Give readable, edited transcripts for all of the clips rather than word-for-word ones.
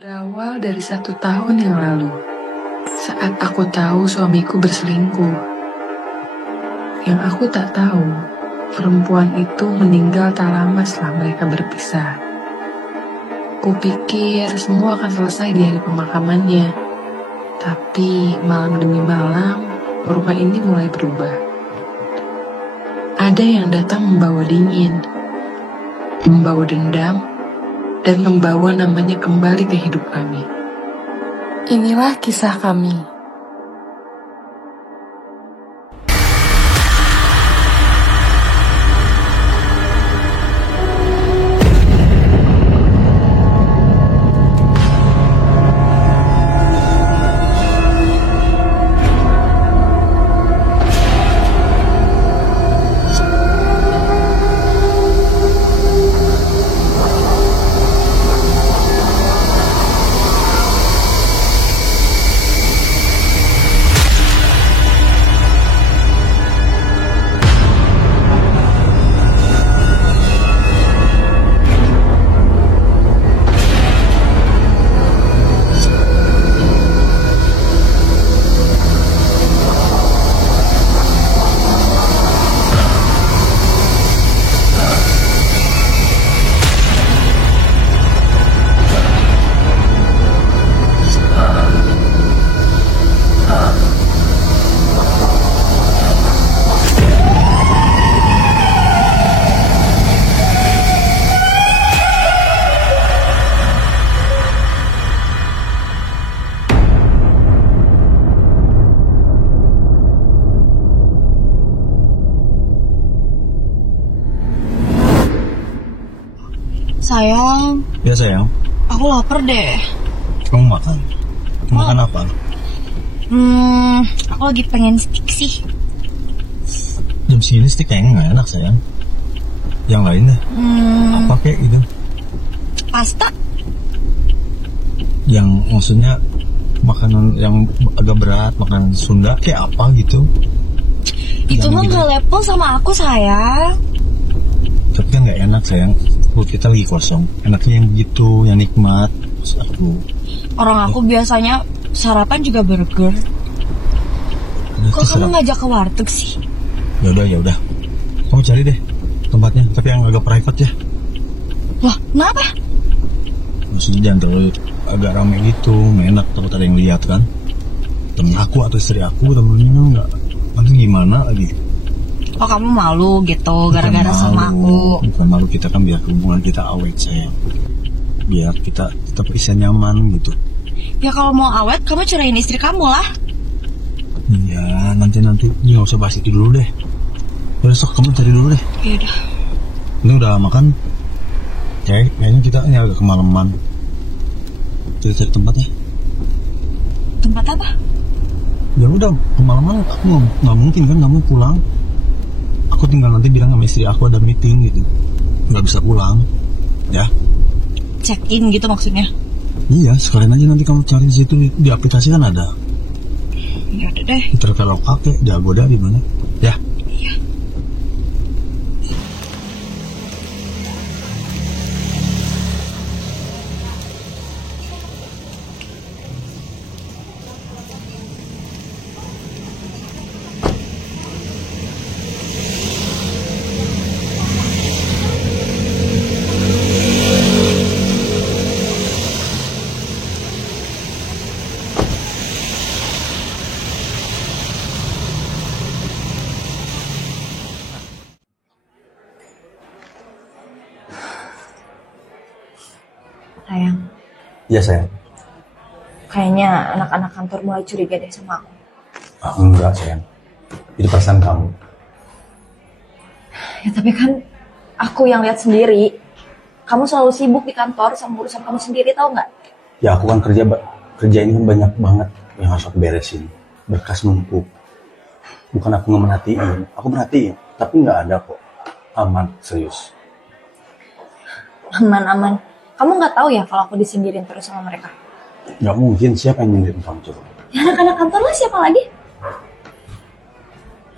Berawal dari 1 tahun yang lalu, saat aku tahu suamiku berselingkuh. Yang aku tak tahu, perempuan itu meninggal tak lama setelah mereka berpisah. Kupikir semua akan selesai di hari pemakamannya. Tapi malam demi malam, rumah ini mulai berubah. Ada yang datang membawa dingin, membawa dendam, dan membawa namanya kembali ke hidup kami. Inilah kisah kami. Sayang. Ya sayang. Aku lapar deh. Kamu makan? Makan apa? Aku lagi pengen steak sih. Jam segini steak kayaknya nggak enak sayang. Yang lain deh. Apa kayak gitu? Pasta. Yang maksudnya makanan yang agak berat, makanan Sunda kayak apa gitu? Itu mah nggak level sama aku sayang. Tapi kan nggak enak sayang. Perut kita lagi kosong. Enaknya yang begitu, yang nikmat. Maksud aku. Orang aku biasanya sarapan juga burger. Kok kamu ngajak ke warteg sih? Ya udah. Kamu cari deh tempatnya, tapi yang agak private ya. Wah, kenapa? Maksudnya jangan terlalu agak rame gitu, nggak enak takut ada yang lihat kan. Temen aku atau istri aku, temennya nggak. Nanti gimana lagi? Oh, kamu malu gitu gara-gara sama aku. Bukan malu, kita kan biar hubungan kita awet sayang. Biar kita tetap bisa nyaman gitu. Ya kalau mau awet, kamu ceraiin istri kamu lah. Iya, nanti nggak usah bahas itu dulu deh. Besok kamu cari dulu deh. Yaudah. Ini udah makan? Kayaknya kita ini agak kemalaman. Kita cari tempatnya. Tempat apa? Ya udah, kemalaman aku nggak mungkin kan kamu pulang. Aku tinggal nanti bilang sama istri aku ada meeting gitu, nggak bisa pulang, ya. Check in gitu maksudnya? Iya, sekalian aja nanti kamu cari di situ di aplikasi kan ada. Ya udah deh. Terkelok kakek, jago dah di mana, ya. Iya. Sayang. Iya sayang. Kayaknya anak-anak kantor mulai curiga deh sama aku. Enggak sayang, itu perasaan kamu. Ya tapi kan aku yang lihat sendiri. Kamu selalu sibuk di kantor sama urusan kamu sendiri, tahu nggak? Ya aku kan kerja ini kan banyak banget yang harus aku beresin. Berkas numpuk. Bukan aku nggak merhatiin, aku merhatiin, tapi nggak ada kok. Aman, serius. Aman-aman. Kamu nggak tahu ya kalau aku disindirin terus sama mereka? Nggak mungkin, siapa yang nyindirin kamu coba? Ya anak-anak kantor lah, siapa lagi?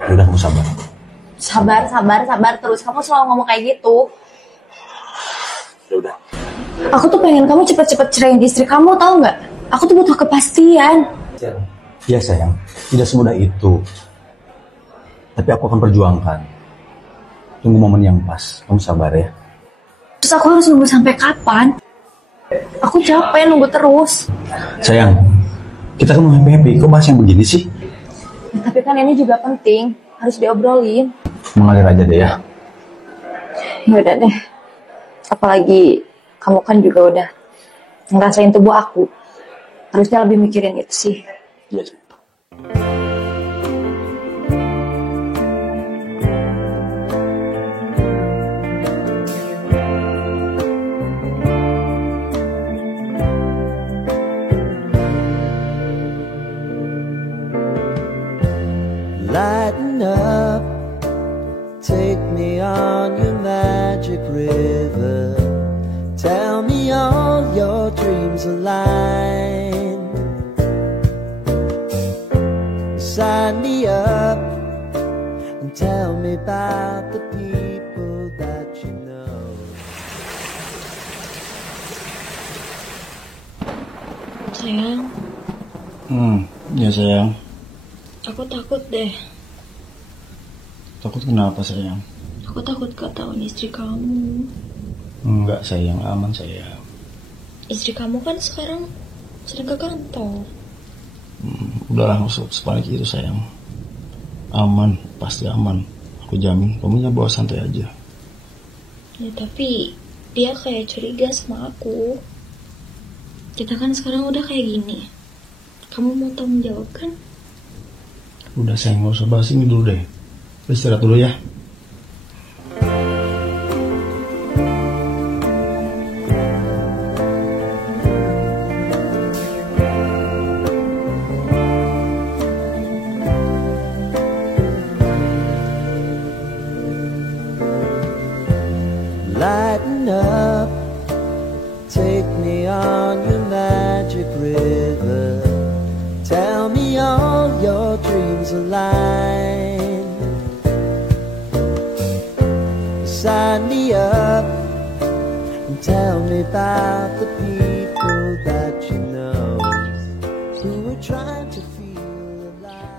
Ya udah, kamu sabar. Sabar terus. Kamu selalu ngomong kayak gitu. Ya udah. Aku tuh pengen kamu cepet-cepet ceraiin istri kamu, tahu nggak? Aku tuh butuh kepastian. Iya sayang, tidak semudah itu. Tapi aku akan perjuangkan. Tunggu momen yang pas, kamu sabar ya. Terus aku harus nunggu sampai kapan? Aku capek nunggu terus. Sayang, kita kan mau happy-happy, kok bahas yang begini sih? Ya, tapi kan ini juga penting, harus diobrolin. Mengalir aja deh ya. Ya udah deh. Apalagi kamu kan juga udah ngerasain tubuh aku. Harusnya lebih mikirin itu sih. Iya. Lighten up, take me on your magic river. Tell me all your dreams align. Sign me up and tell me about the people that you know. Sayang, Ya sayang. aku takut deh. Takut kenapa sayang? Aku takut ketahuan istri kamu. Enggak sayang, aman sayang. Istri kamu kan sekarang sedang ke kantor. Udahlah, masuk sepanik itu sayang. Aman, pasti aman. Aku jamin, kamunya bawa santai aja. Ya tapi dia kayak curiga sama aku. Kita kan sekarang udah kayak gini. Kamu mau tanggung jawab kan? Udah sayang, gak usah bahas ini dulu deh. Istirahat dulu ya. Lighten up, take me on your magic river. Tell me all your dreams align. Sign me up and tell me about the people that you know who are trying to feel alive.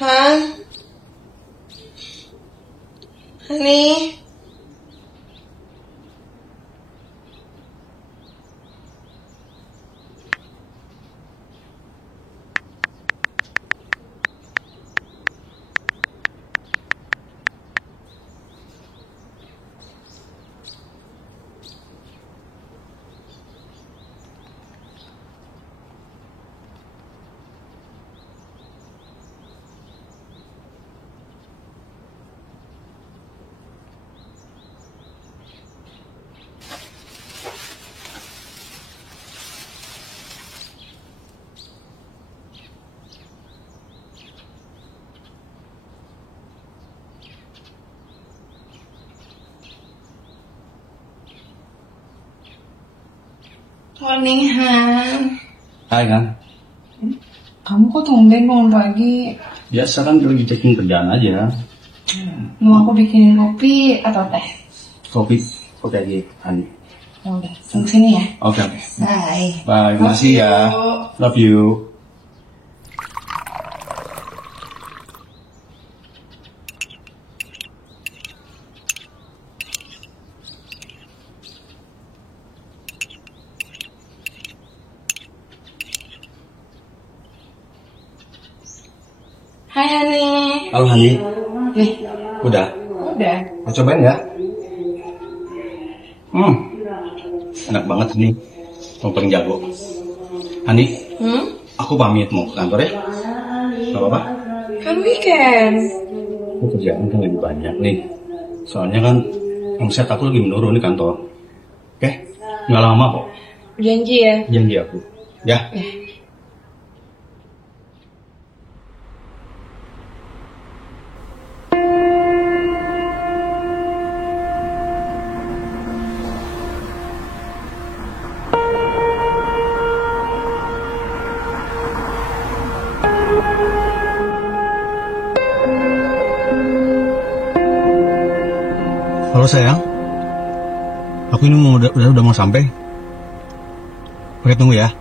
Hah? Honey? Morning, Han. Hai kan? Kamu kok tumben bangun pagi? Biasa kan lagi checking kerjaan aja. Mau aku bikinin kopi atau teh? Kopi aja, Ani. Ya udah, tunggu sini ya. Oke. Bye. Bye, makasih ya. Love you. Hai, Hani. Halo Hani, Nih, udah? Udah. Mau cobain ya? Enak banget nih. Kamu paling jago. Hani, aku pamit mau ke kantor ya? Gak apa-apa? kan weekend. Aku kerjaan kan lebih banyak nih. Soalnya kan omset aku lagi menurun di kantor. Oke? Nggak lama kok. Janji ya. Janji aku. Ya? Halo sayang, aku ini udah mau sampai. Oke, tunggu ya.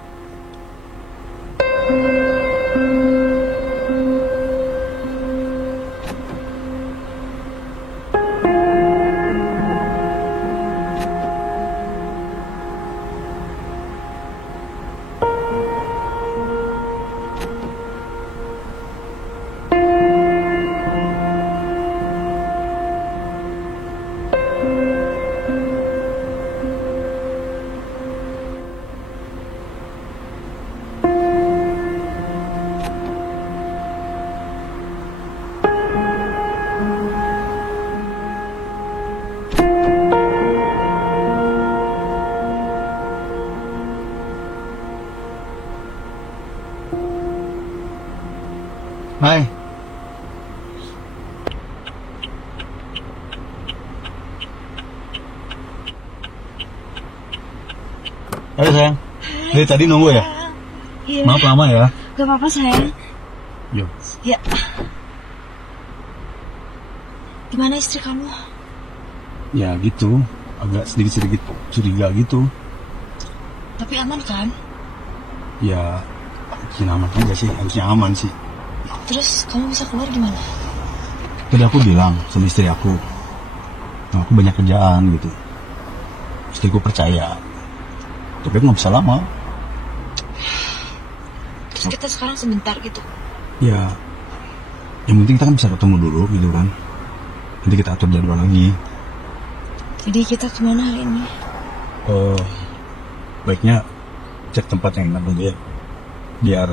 Hai. Halo sayang. Dari tadi nunggu ya? Iya. Maaf lama ya. Gak apa-apa sayang. Yo. Ya. Gimana istri kamu? Ya gitu, agak sedikit-sedikit curiga gitu. Tapi aman kan? Ya, harusnya aman aja sih, harusnya aman sih. Terus kamu bisa keluar gimana? Tadi aku bilang sama istri aku, nah, aku banyak kerjaan gitu. Istriku percaya, tapi aku nggak bisa lama. Terus kita sekarang sebentar gitu. Ya, yang penting kita kan bisa ketemu dulu gitu kan. Nanti kita atur jadwal lagi. Jadi kita kemana hari ini? Baiknya cek tempat yang enak dulu ya, biar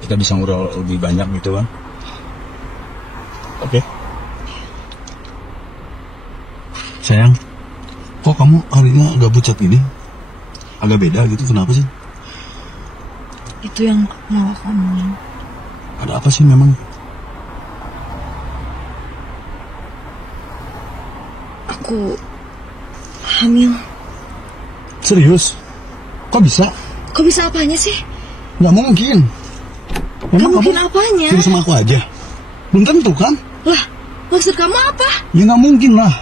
kita bisa ngobrol lebih banyak gitu kan. Oke. Sayang, kok kamu hari ini agak pucat gini? Agak beda gitu, kenapa sih? Itu yang mau aku omongin. Ada apa sih memang? Aku hamil. Serius? Kok bisa? Kok bisa apanya sih? Nggak mungkin. Gak mungkin apanya? Serius sama aku aja? Belum tentu kan? Lah, maksud kamu apa? Ya nggak mungkin lah.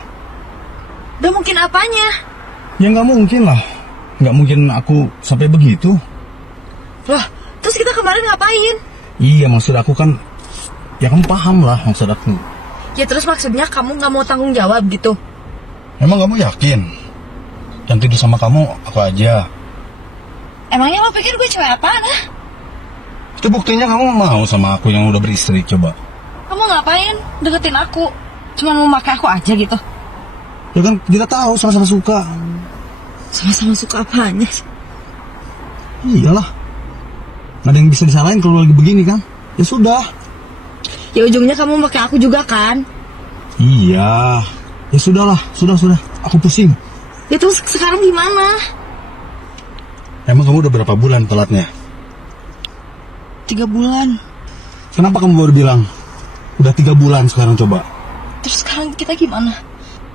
Gak mungkin apanya? Ya nggak mungkin lah. Nggak mungkin aku sampai begitu. Lah, terus kita kemarin ngapain? Iya, maksud aku kan, ya kamu paham lah maksud aku. Ya terus maksudnya kamu gak mau tanggung jawab gitu? Emang kamu yakin? Yang tidur sama kamu aku aja. Emangnya lo pikir gue cewek apaan ah? Itu buktinya kamu mau sama aku yang udah beristri, coba. Kamu ngapain deketin aku? Cuma mau pakai aku aja gitu? Ya kan kita tahu sama-sama suka. Sama-sama suka apanya sih? Iyalah. Gak ada yang bisa disalahin kalau lagi begini kan. Ya sudah. Ya ujungnya kamu pakai aku juga kan? Iya. Ya sudahlah, sudah. Aku pusing. Ya terus sekarang gimana? Emang kamu udah berapa bulan telatnya? 3 bulan. Kenapa kamu baru bilang? Udah 3 bulan sekarang coba. Terus sekarang kita gimana?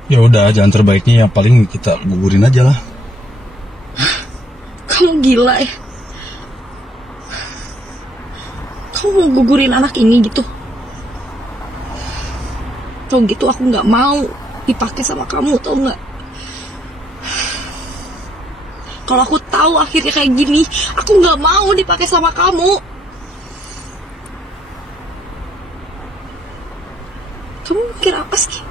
Ya udah, jalan terbaiknya yang paling kita gugurin aja lah. Kamu gila ya? Kamu mau gugurin anak ini gitu? Tau gitu aku nggak mau dipakai sama kamu, tau nggak? Kalau aku tahu akhirnya kayak gini, aku nggak mau dipakai sama kamu. Kamu mikir apa sih?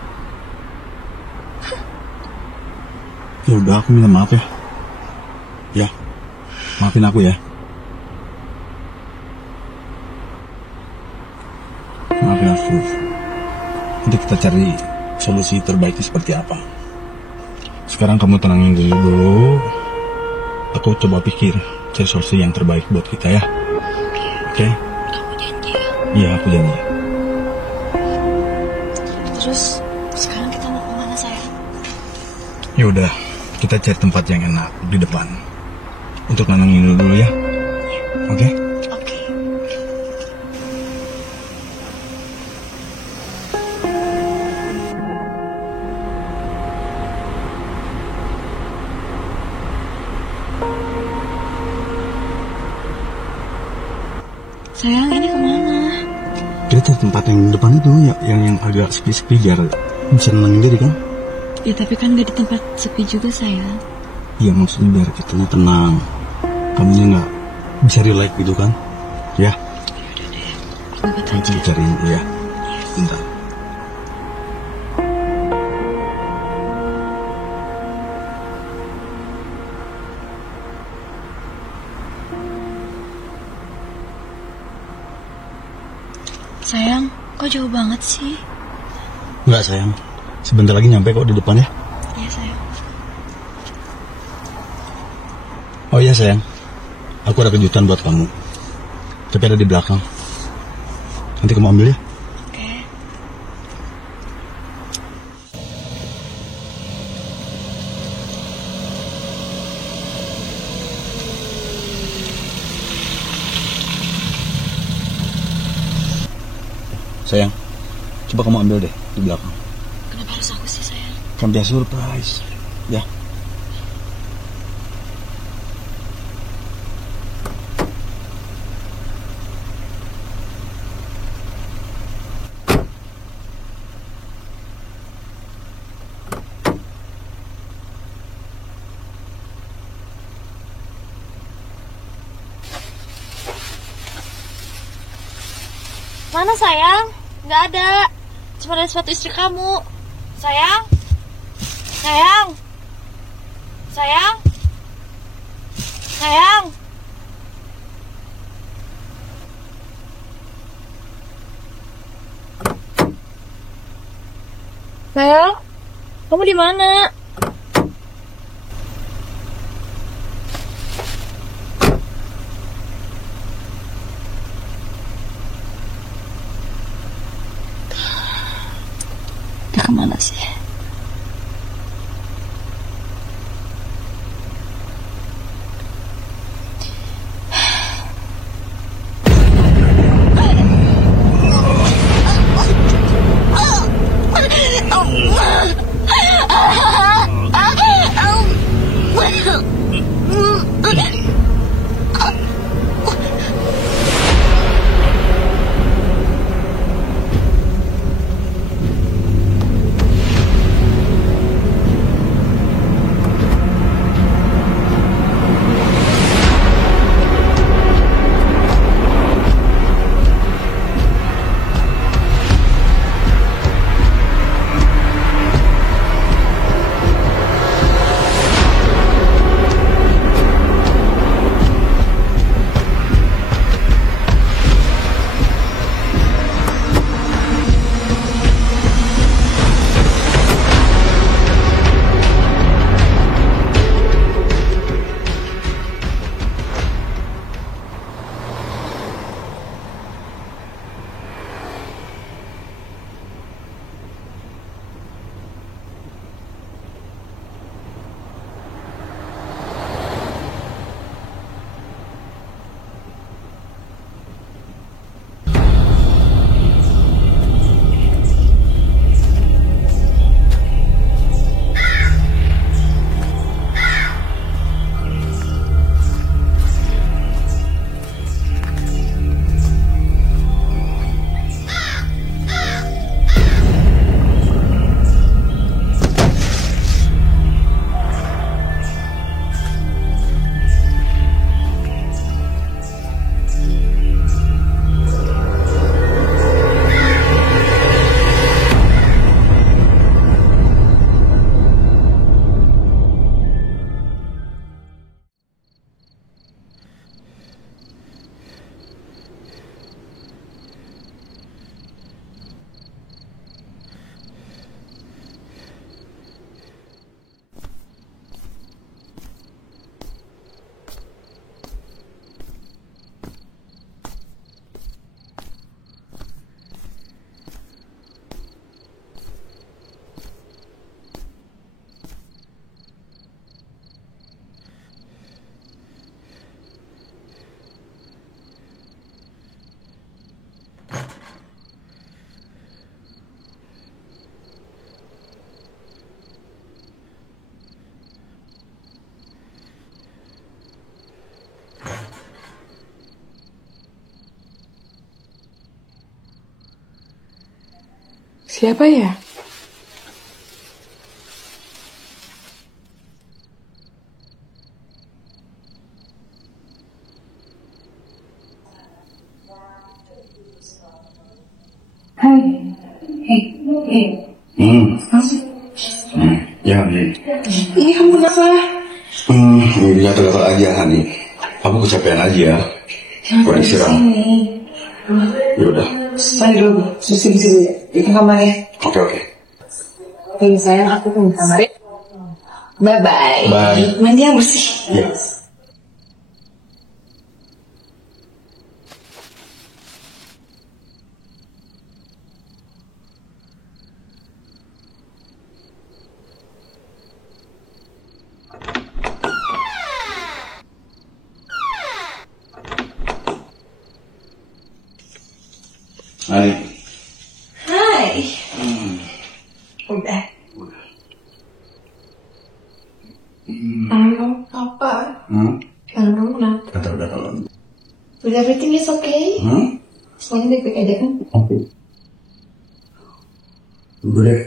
Ya udah, aku minta maaf ya. Ya, maafin aku ya. Maafin aku. Nanti kita cari solusi terbaiknya seperti apa. Sekarang kamu tenangin dulu. Aku coba pikir cari solusi yang terbaik buat kita ya. Oke? Kamu janji ya? Iya, aku janji. Terus sekarang kita mau kemana sayang? Ya udah, kita cari tempat yang enak di depan untuk nenangin dulu ya. Oke? Oke. Sayang, ini kemana? Kita cari tempat yang di depan itu ya, yang agak sepi-sepi biar bisa nenangin diri kan? Ya tapi kan gak di tempat sepi juga sayang. Iya, maksudnya biar kita tenang. Kamunya nggak bisa relax gitu kan? Ya. Aku ikut Nanti aja. cari ya. Bentar. Sayang, kok jauh banget sih? Nggak sayang. Sebentar lagi nyampe kok di depan ya. Iya sayang. Oh iya sayang. Aku ada kejutan buat kamu. Tapi ada di belakang. Nanti kamu ambil ya. Oke. Sayang, coba kamu ambil deh di belakang. Kenapa harus aku sih sayang? Kan biar surprise. Ya. Mana sayang? Nggak ada. Cuma ada sepatu istri kamu. Sayang? Sayang? Sayang? Sayang? Sayang? Kamu di mana? Dia kemana sih? Siapa ya? Hai. Hei. Ya, Hani. Ini kamu kenapa? Gatal-gatal aja, Hani. Aku kecapean aja. Kurang istirahat. Ya udah. Mari dulu, bersih dulu ya. Di kamar ya. Oke. Oke sayang, aku ke kamar ya. Bye-bye. Bye. Mandi yang bersih. Ya. Hai. Hai. Udah. Apa? Jangan kamu kenapa? Gatal-gatal. Udah, everything is okay. Semuanya baik-baik aja kan? Oke. Tunggu deh.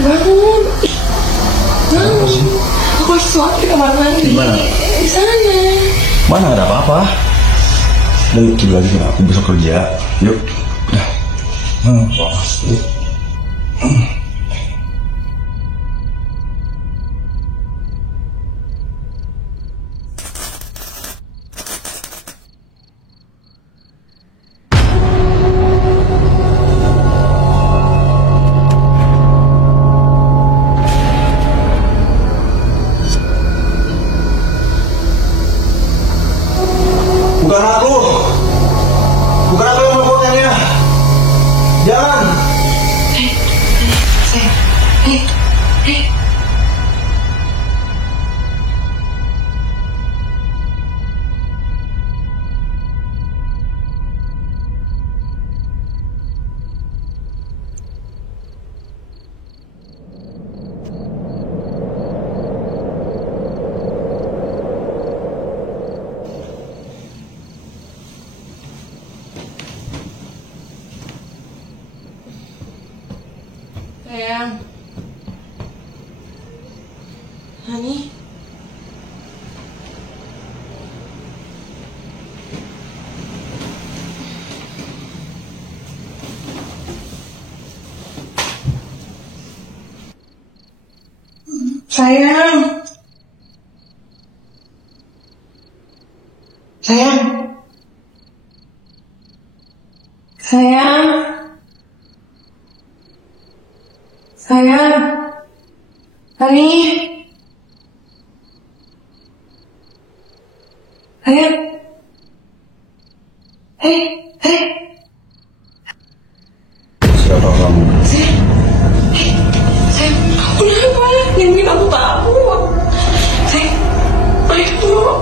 Bangun. Bangun. Aku harus suap di kamar mandi. Di mana? Di sana. Mana ada apa-apa? Dan itu lagi kan aku besok kerja. Yuk. Udah. Yuk. Bukan aku. Bukan aku yang melakukannya. Jangan. Hei. Sayang. Hani. Sayang. Sayang. Sayang. Sayang. Hani. Sayang. Hei. Siapa kamu? Sayang, aku kenapa? Yang bikin aku takut. Sayang, ayo.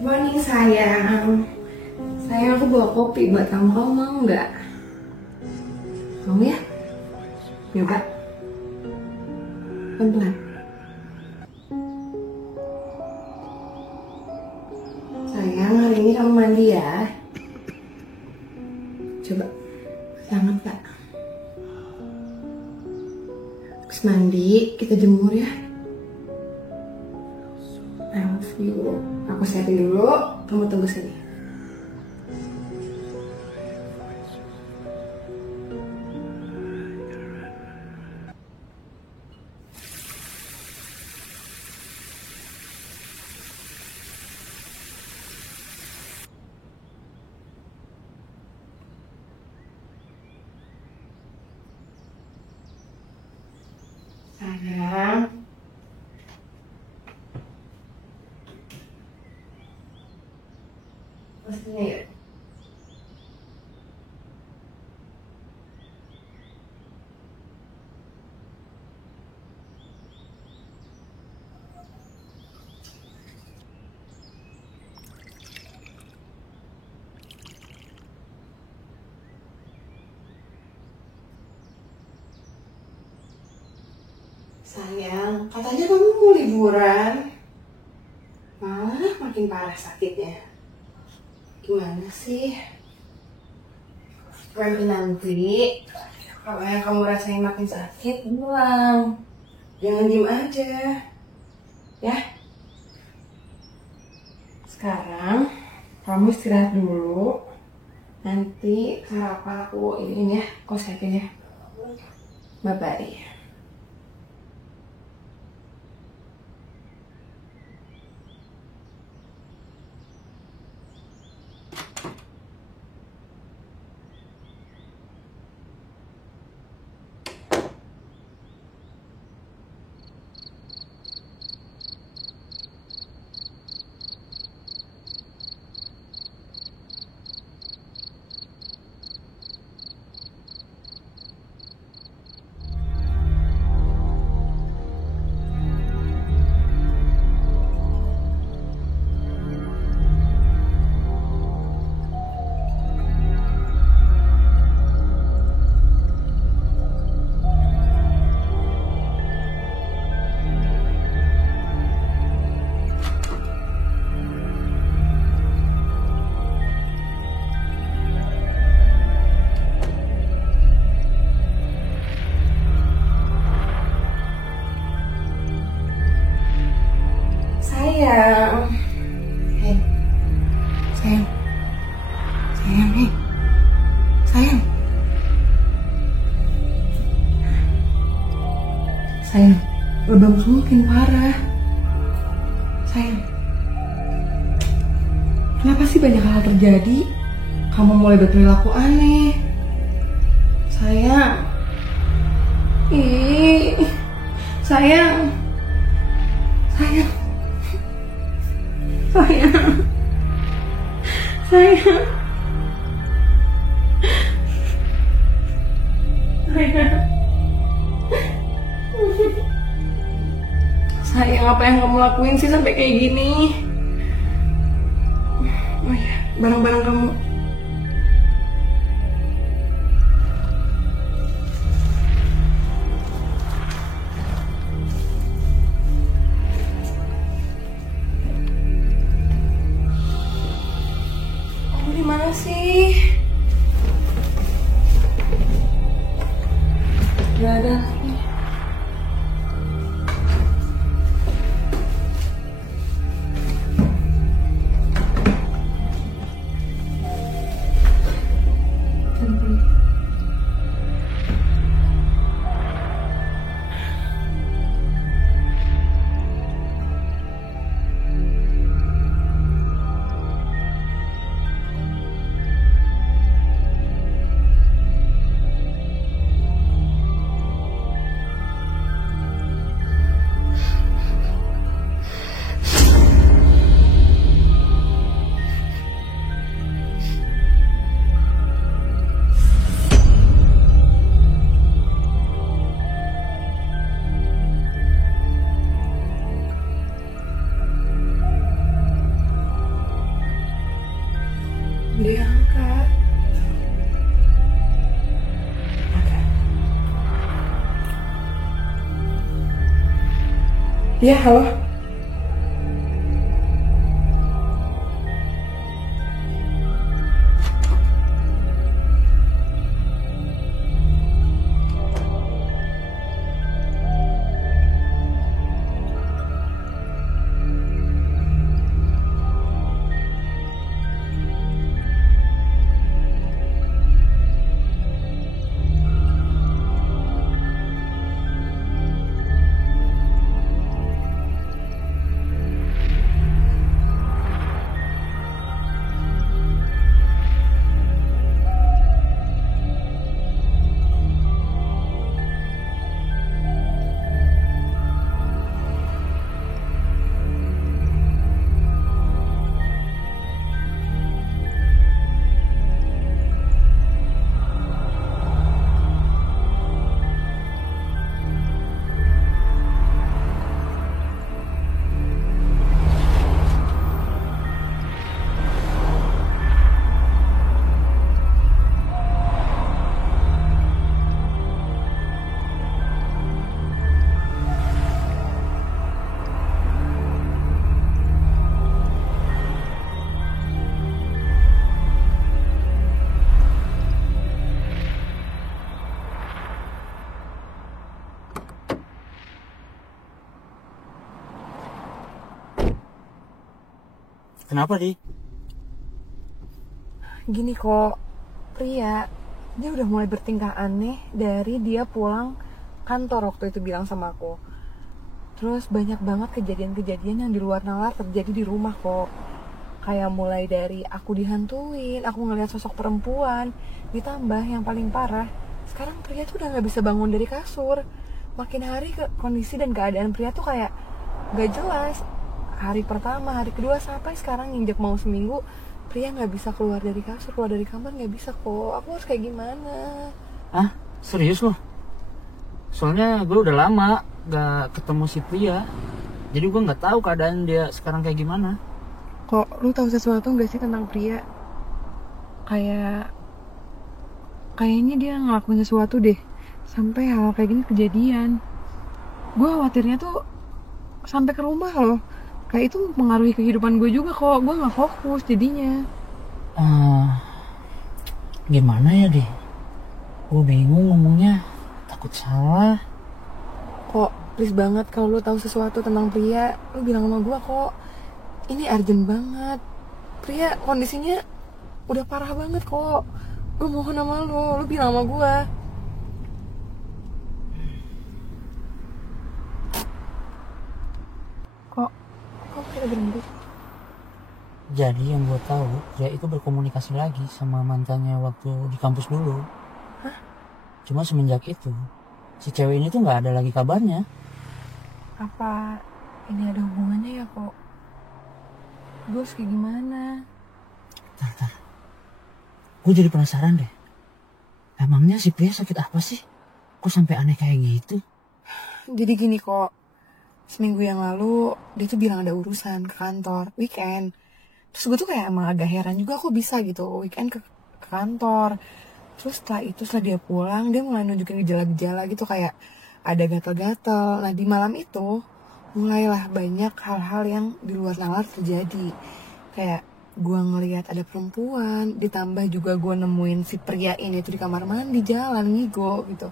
Good morning sayang. Sayang, aku bawa kopi buat kamu. Kamu mau nggak? Mau ya? Nyoba. Pelan-pelan. Sayang, hari ini kamu mandi ya. Coba. Sangat Kak. Habis mandi, kita jemur ya. I love you. Aku siapin dulu, kamu tunggu sini. Sayang. Maksudnya ya? Sayang, katanya kamu mau liburan. Malah makin parah sakitnya. Gimana sih? Nanti kalau yang kamu rasain makin sakit, pulang. Jangan diem aja. Ya? Sekarang kamu istirahat dulu. Nanti sarapan aku ini ya, kau siapin ya. Bye-bye. Sayang. Hei. Sayang. Sayang, hei. Sayang. Sayang, lebam kamu makin parah. Sayang. Kenapa sih banyak hal terjadi? Kamu mulai berperilaku aneh. Sayang. Ih. Sayang. Sayang. Sayang. Sayang. Sayang. Sayang, apa yang kamu lakuin sih sampai kayak gini? Oh iya, barang-barang kamu. Kamu di mana sih? Gak ada lagi. Iya, halo. Kenapa, Di? Gini kok, Pria, dia udah mulai bertingkah aneh dari dia pulang kantor waktu itu bilang sama aku. Terus banyak banget kejadian-kejadian yang di luar nalar terjadi di rumah kok. Kayak mulai dari aku dihantuin, aku ngeliat sosok perempuan, ditambah yang paling parah, sekarang Pria tuh udah gak bisa bangun dari kasur. Makin hari kondisi dan keadaan Pria tuh kayak gak jelas. Hari pertama, hari kedua, sampai sekarang nginjek mau seminggu, Pria gak bisa keluar dari kasur, keluar dari kamar gak bisa kok. Aku harus kayak gimana? Hah? Serius loh? Soalnya gue udah lama gak ketemu si Pria, jadi gue gak tahu keadaan dia sekarang kayak gimana. Kok lu tahu sesuatu gak sih tentang Pria? Kayaknya dia ngelakuin sesuatu deh, sampai hal kayak gini kejadian. Gue khawatirnya tuh sampai ke rumah loh. Kayak itu mempengaruhi kehidupan gue juga kok. Gue gak fokus jadinya. Gimana ya, Di? Gue bingung ngomongnya, takut salah. Kok please banget kalau lu tahu sesuatu tentang Pria, lu bilang sama gue kok. Ini urgent banget. Pria kondisinya udah parah banget kok. Gue mohon sama lu bilang sama gue. Kok kita berhenti? Jadi yang gue tahu, Pria itu berkomunikasi lagi sama mantannya waktu di kampus dulu. Hah? Cuma semenjak itu, si cewek ini tuh gak ada lagi kabarnya. Apa ini ada hubungannya ya kok? Gue harus kayak gimana? Tar. Gue jadi penasaran deh. Emangnya si Pria sakit apa sih? Kok sampai aneh kayak gitu? Jadi gini kok, seminggu yang lalu dia tuh bilang ada urusan ke kantor weekend. Terus gue tuh kayak emang agak heran juga kok bisa gitu weekend ke kantor. Terus setelah dia pulang, dia mulai nunjukin gejala-gejala gitu kayak ada gatal-gatal. Nah di malam itu mulailah banyak hal-hal yang di luar nalar terjadi. Kayak gue ngelihat ada perempuan, ditambah juga gue nemuin si Pria ini tuh di kamar mandi jalan ngigo gitu.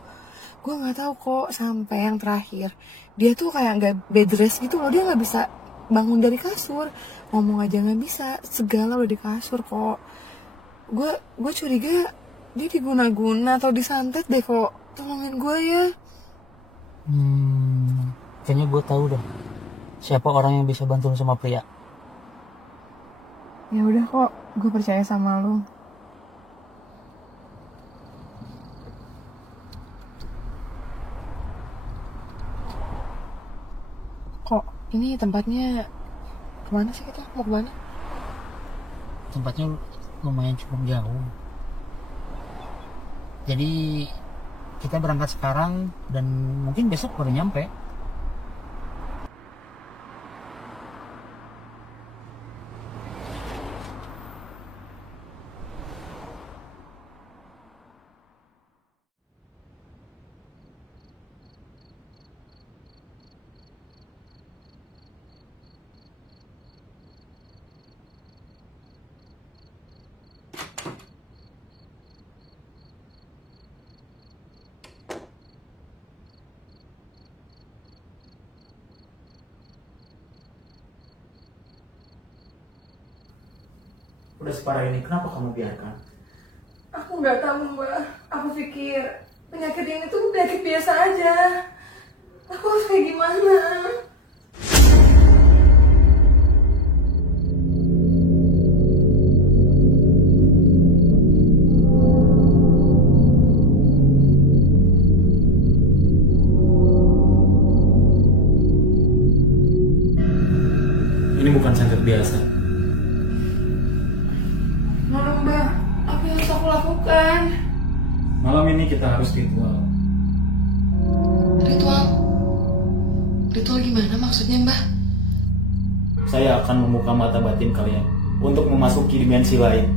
Gue nggak tahu kok sampai yang terakhir dia tuh kayak nggak bed rest gitu loh. Dia nggak bisa bangun dari kasur, ngomong aja nggak bisa, segala udah di kasur kok. Gue curiga dia diguna-guna atau disantet deh kok. Tolongin gue ya. Kayaknya gue tahu deh siapa orang yang bisa bantu sama Pria. Ya udah kok, gue percaya sama lu. Kok ini tempatnya kemana sih kita? Mau kemana? Tempatnya lumayan cukup jauh. Jadi kita berangkat sekarang dan mungkin besok baru nyampe. udah separah ini, kenapa kamu biarkan? Aku nggak tahu Mbak. Aku pikir penyakit ini tuh penyakit biasa aja. Aku harus kayak gimana? Ini bukan sakit biasa. Mana Mbak? Apa yang harus aku lakukan? Malam ini kita harus ritual. Ritual? Ritual gimana maksudnya, Mbah? Saya akan membuka mata batin kalian untuk memasuki dimensi lain.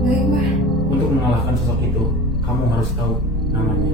Baik Mbak. Untuk mengalahkan sosok itu, kamu harus tahu namanya.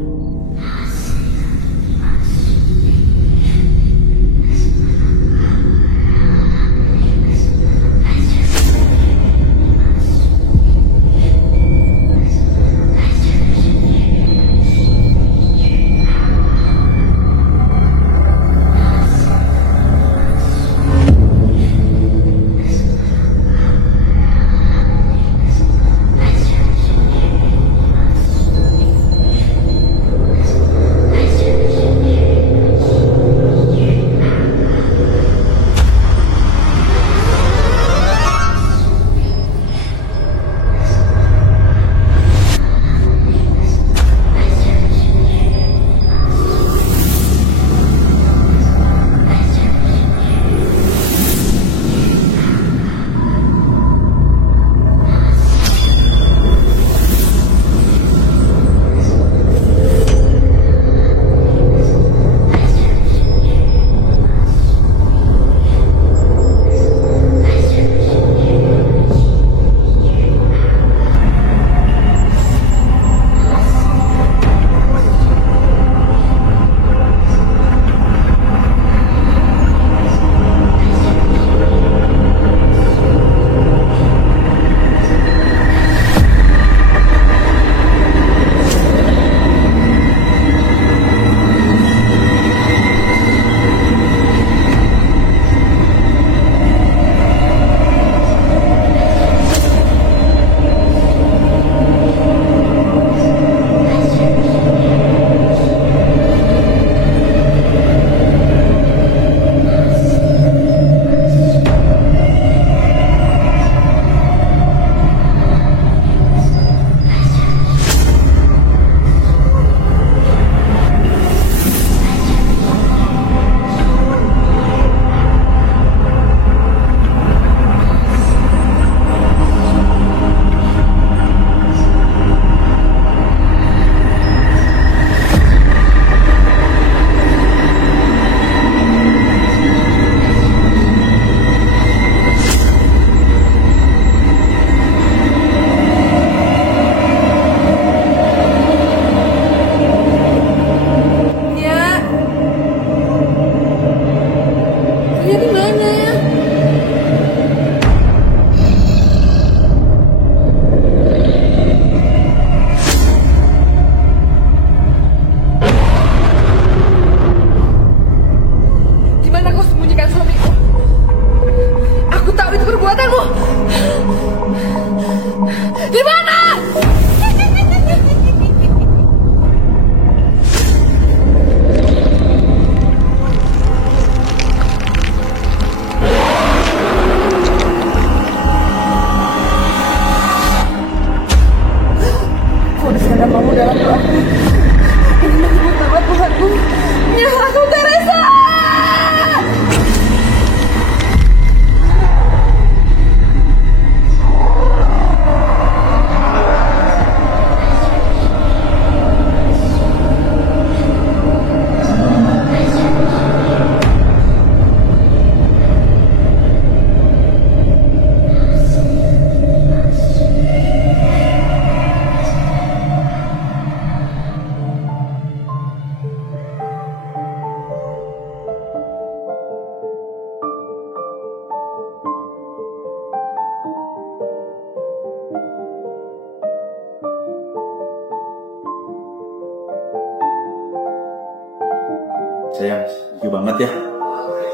Sayang, thank you banget ya.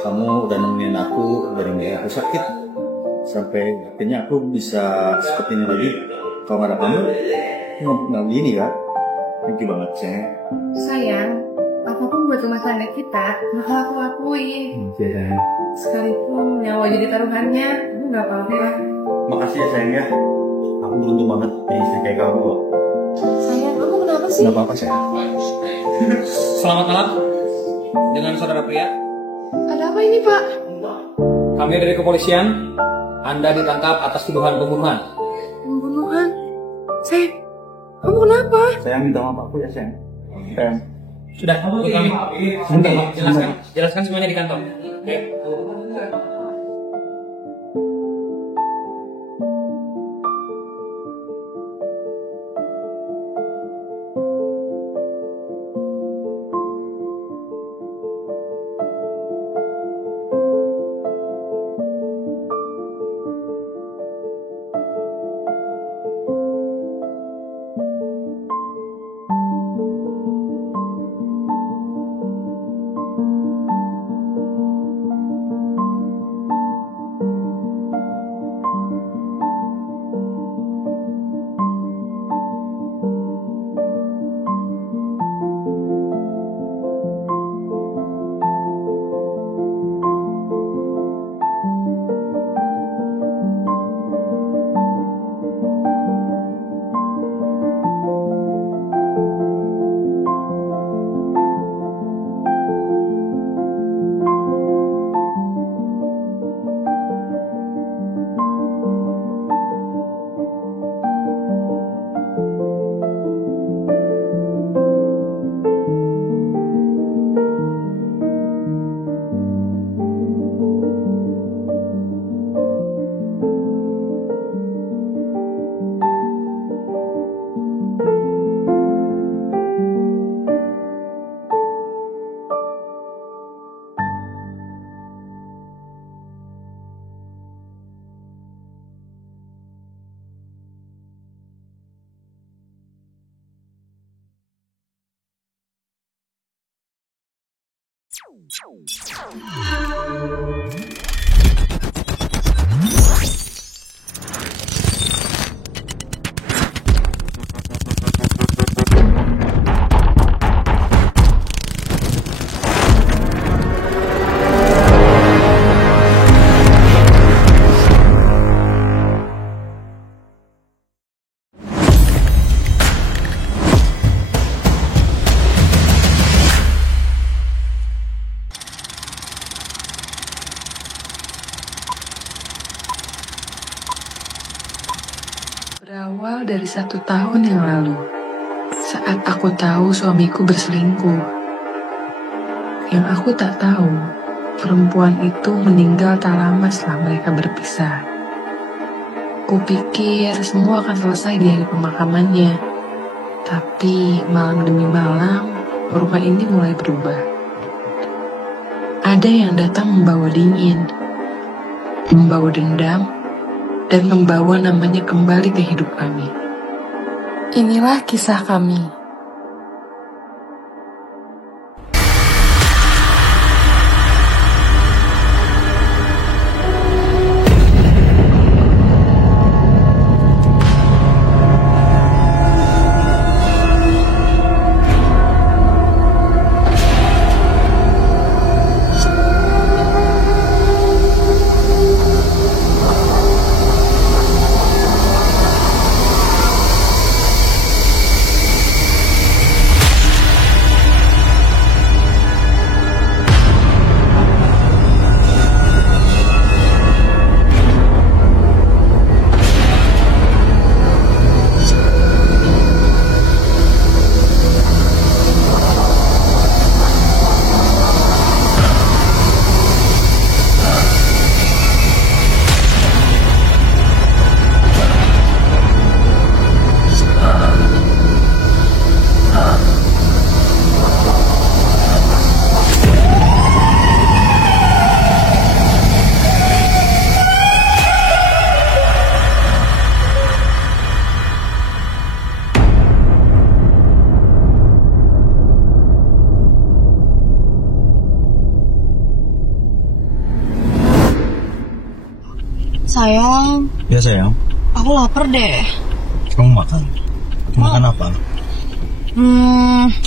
Kamu udah nemenin aku dari mulai aku sakit sampai akhirnya aku bisa seperti ini lagi. Kalau nggak ada kamu, nggak gini ya. Thank you banget, Ceng. Sayang, apapun buat rumah tangga kita, bakal aku lakuin. Iya, Sekalipun nyawa jadi taruhannya, itu nggak apa-apa. makasih ya sayang ya. Aku beruntung banget punya istri kayak kamu loh. Sayang, kamu kenapa sih? Nggak apa-apa sayang. Selamat malam dengan saudara pria. Ada apa ini, Pak? Kami dari kepolisian. Anda ditangkap atas tuduhan pembunuhan. Pembunuhan? Sayang, kamu kenapa? Sayang minta maaf aku ya sayang. Sayang. Sudah, ikut kami. Jelaskan semuanya di kantor. Oke. Berawal dari 1 tahun yang lalu, saat aku tahu suamiku berselingkuh. Yang aku tak tahu, perempuan itu meninggal tak lama setelah mereka berpisah. Kupikir semua akan selesai di hari pemakamannya. Tapi malam demi malam, rumah ini mulai berubah. Ada yang datang membawa dingin, membawa dendam, dan membawa namanya kembali ke hidup kami. Inilah kisah kami. Sayang, Ya sayang, aku lapar deh. kamu makan. Makan apa?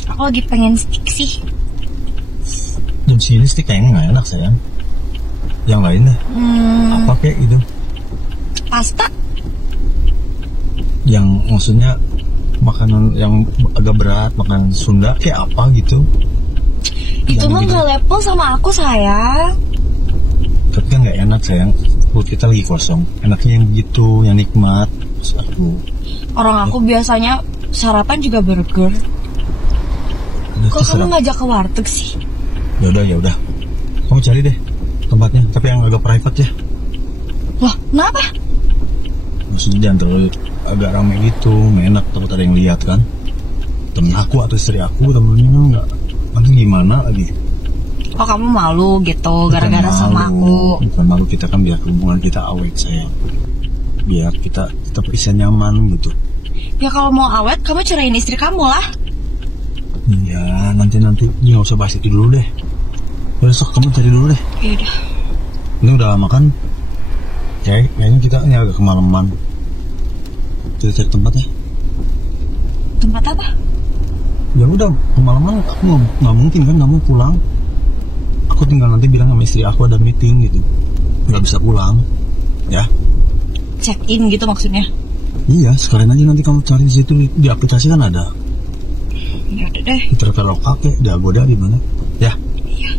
Aku lagi pengen steak sih. Jam segini sih kayaknya nggak enak sayang. Yang lain deh. Apa kayak gitu? Pasta? Yang maksudnya makanan yang agak berat, makanan Sunda kayak apa gitu? Itu Yang mah gitu. gak level sama aku, sayang. Tapi kan nggak enak sayang. Perut kita lagi kosong. Enaknya yang begitu, yang nikmat. Terus aku. Orang aku biasanya sarapan juga burger. Kok kamu ngajak ke warteg sih? Ya udah. Kamu cari deh tempatnya, tapi yang agak private ya. Wah, kenapa? Maksudnya jangan terlalu agak ramai gitu, nggak enak takut ada yang lihat kan. Temen aku atau istri aku, temennya nggak, nanti gimana lagi? Oh, kamu malu gitu gara-gara Bukan sama malu, aku. bukan malu, kita kan biar hubungan kita awet sayang, biar kita tetap bisa nyaman gitu. Ya kalau mau awet, kamu ceraiin istri kamu lah. Iya, nanti nggak usah bahas itu dulu deh. Besok kamu cari dulu deh. Yaudah. Ini udah makan? Kayaknya kita ini agak kemalaman. Kita cari tempat ya. Tempat apa? Ya udah, kemalaman aku nggak mungkin kan kamu pulang. Aku tinggal nanti bilang sama istri aku ada meeting gitu, nggak bisa pulang. Ya. Check in gitu maksudnya? Iya, sekalian aja nanti kamu cari di situ di aplikasi kan ada. Ya udah deh. Di Traveloka kayak di Agoda di mana? Ya. Iya.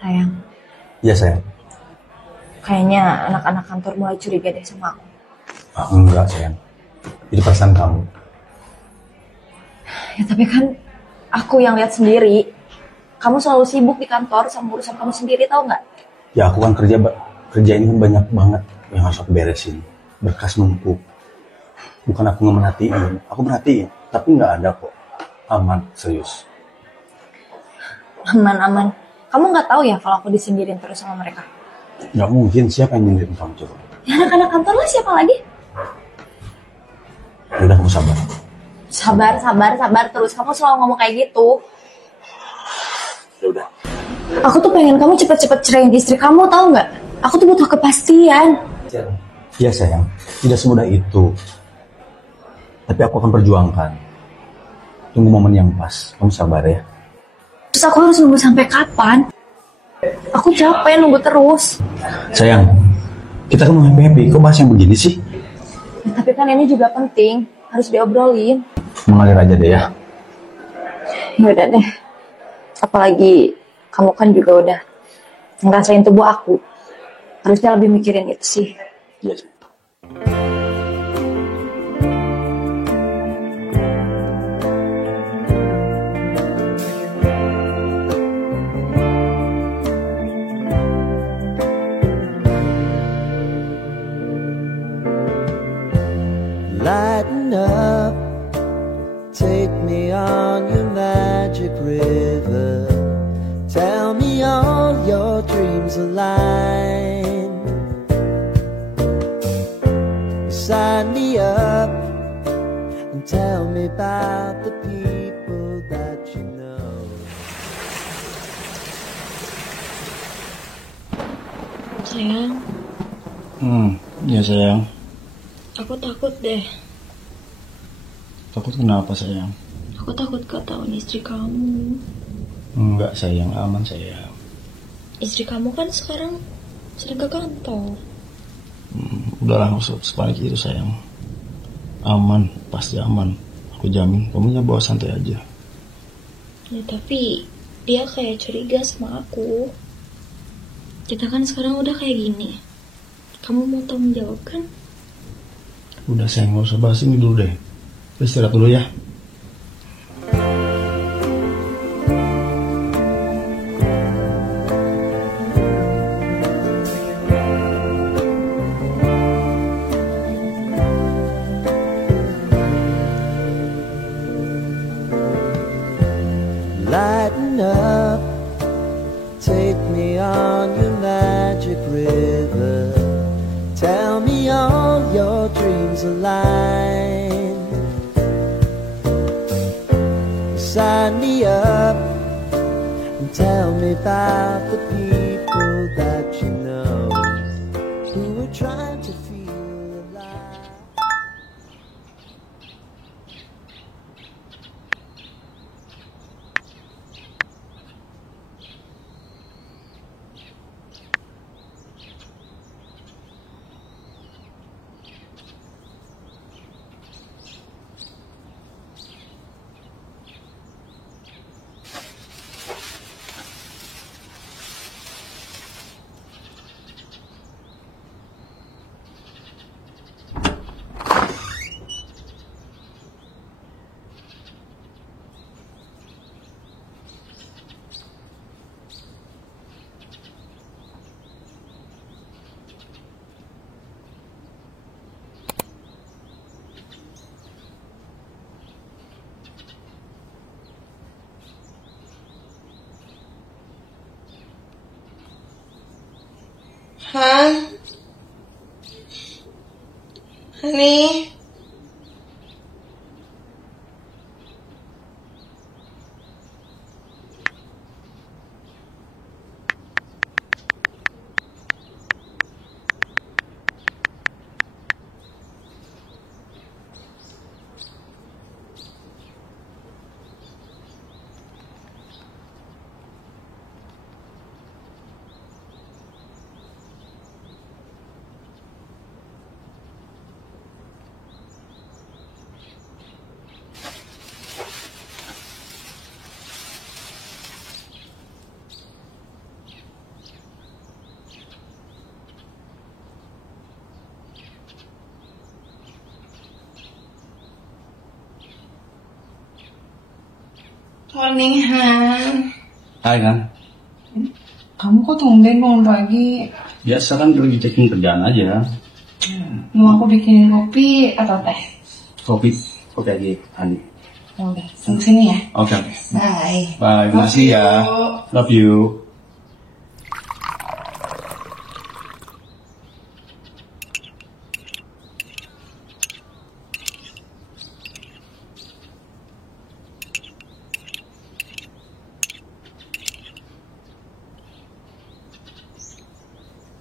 Sayang, Iya sayang. kayaknya anak-anak kantor mulai curiga deh sama aku. Enggak sayang. Itu perasaan kamu. Ya tapi kan aku yang lihat sendiri. Kamu selalu sibuk di kantor sama urusan kamu sendiri, tau nggak? Ya aku kan kerja ini kan banyak banget yang harus aku beresin. Berkas numpuk. Bukan aku nggak merhatiin. Aku merhatiin, tapi nggak ada kok. Aman, serius. Aman-aman. Kamu nggak tahu ya kalau aku disindirin terus sama mereka? Nggak mungkin, siapa yang nyindirin kamu coba? Ya anak-anak kantor lah, siapa lagi? Ya udah, kamu sabar. Sabar terus. Kamu selalu ngomong kayak gitu. Ya udah. Aku tuh pengen kamu cepet-cepet ceraiin istri kamu, tahu nggak? Aku tuh butuh kepastian. Iya sayang, tidak semudah itu. Tapi aku akan perjuangkan. Tunggu momen yang pas. Kamu sabar ya. Terus aku harus nunggu sampai kapan? Aku capek nunggu terus. Sayang, kita kan mau happy-happy. Kok bahas yang begini sih? Ya, tapi kan ini juga penting. Harus diobrolin. Mengalir aja deh ya. Ya udah deh. Apalagi kamu kan juga udah ngerasain tubuh aku. Harusnya lebih mikirin itu sih. Iya. Lighten up, take me on your magic river. Tell me all your dreams align. Sign me up and tell me about the people that you know. Sayang, Ya sayang. aku takut deh. Takut kenapa sayang? Aku takut ketahuan istri kamu. Enggak sayang, aman sayang. Istri kamu kan sekarang sering ke kantor. Udahlah, nggak usah sepanik itu sayang. Aman, pasti aman. Aku jamin, kamunya bawa santai aja. Ya tapi dia kayak curiga sama aku. Kita kan sekarang udah kayak gini. Kamu mau tanggung jawab kan? Udah sayang, nggak usah bahas ini dulu deh. Istirahat dulu ya. lighten up. Take me on your magic river. Tell me all your dreams align. Sign me up and tell me about the people that you know who are trying to feel alive. Hah? Hani? Morning, Han. Hai kan? Kamu kok tumben bangun pagi? Biasa kan lagi checking kerjaan aja. Mau aku bikinin kopi atau teh? Kopi aja, Andi. Udah, tunggu sini ya. Oke. Bye. Bye, makasih ya. Love you.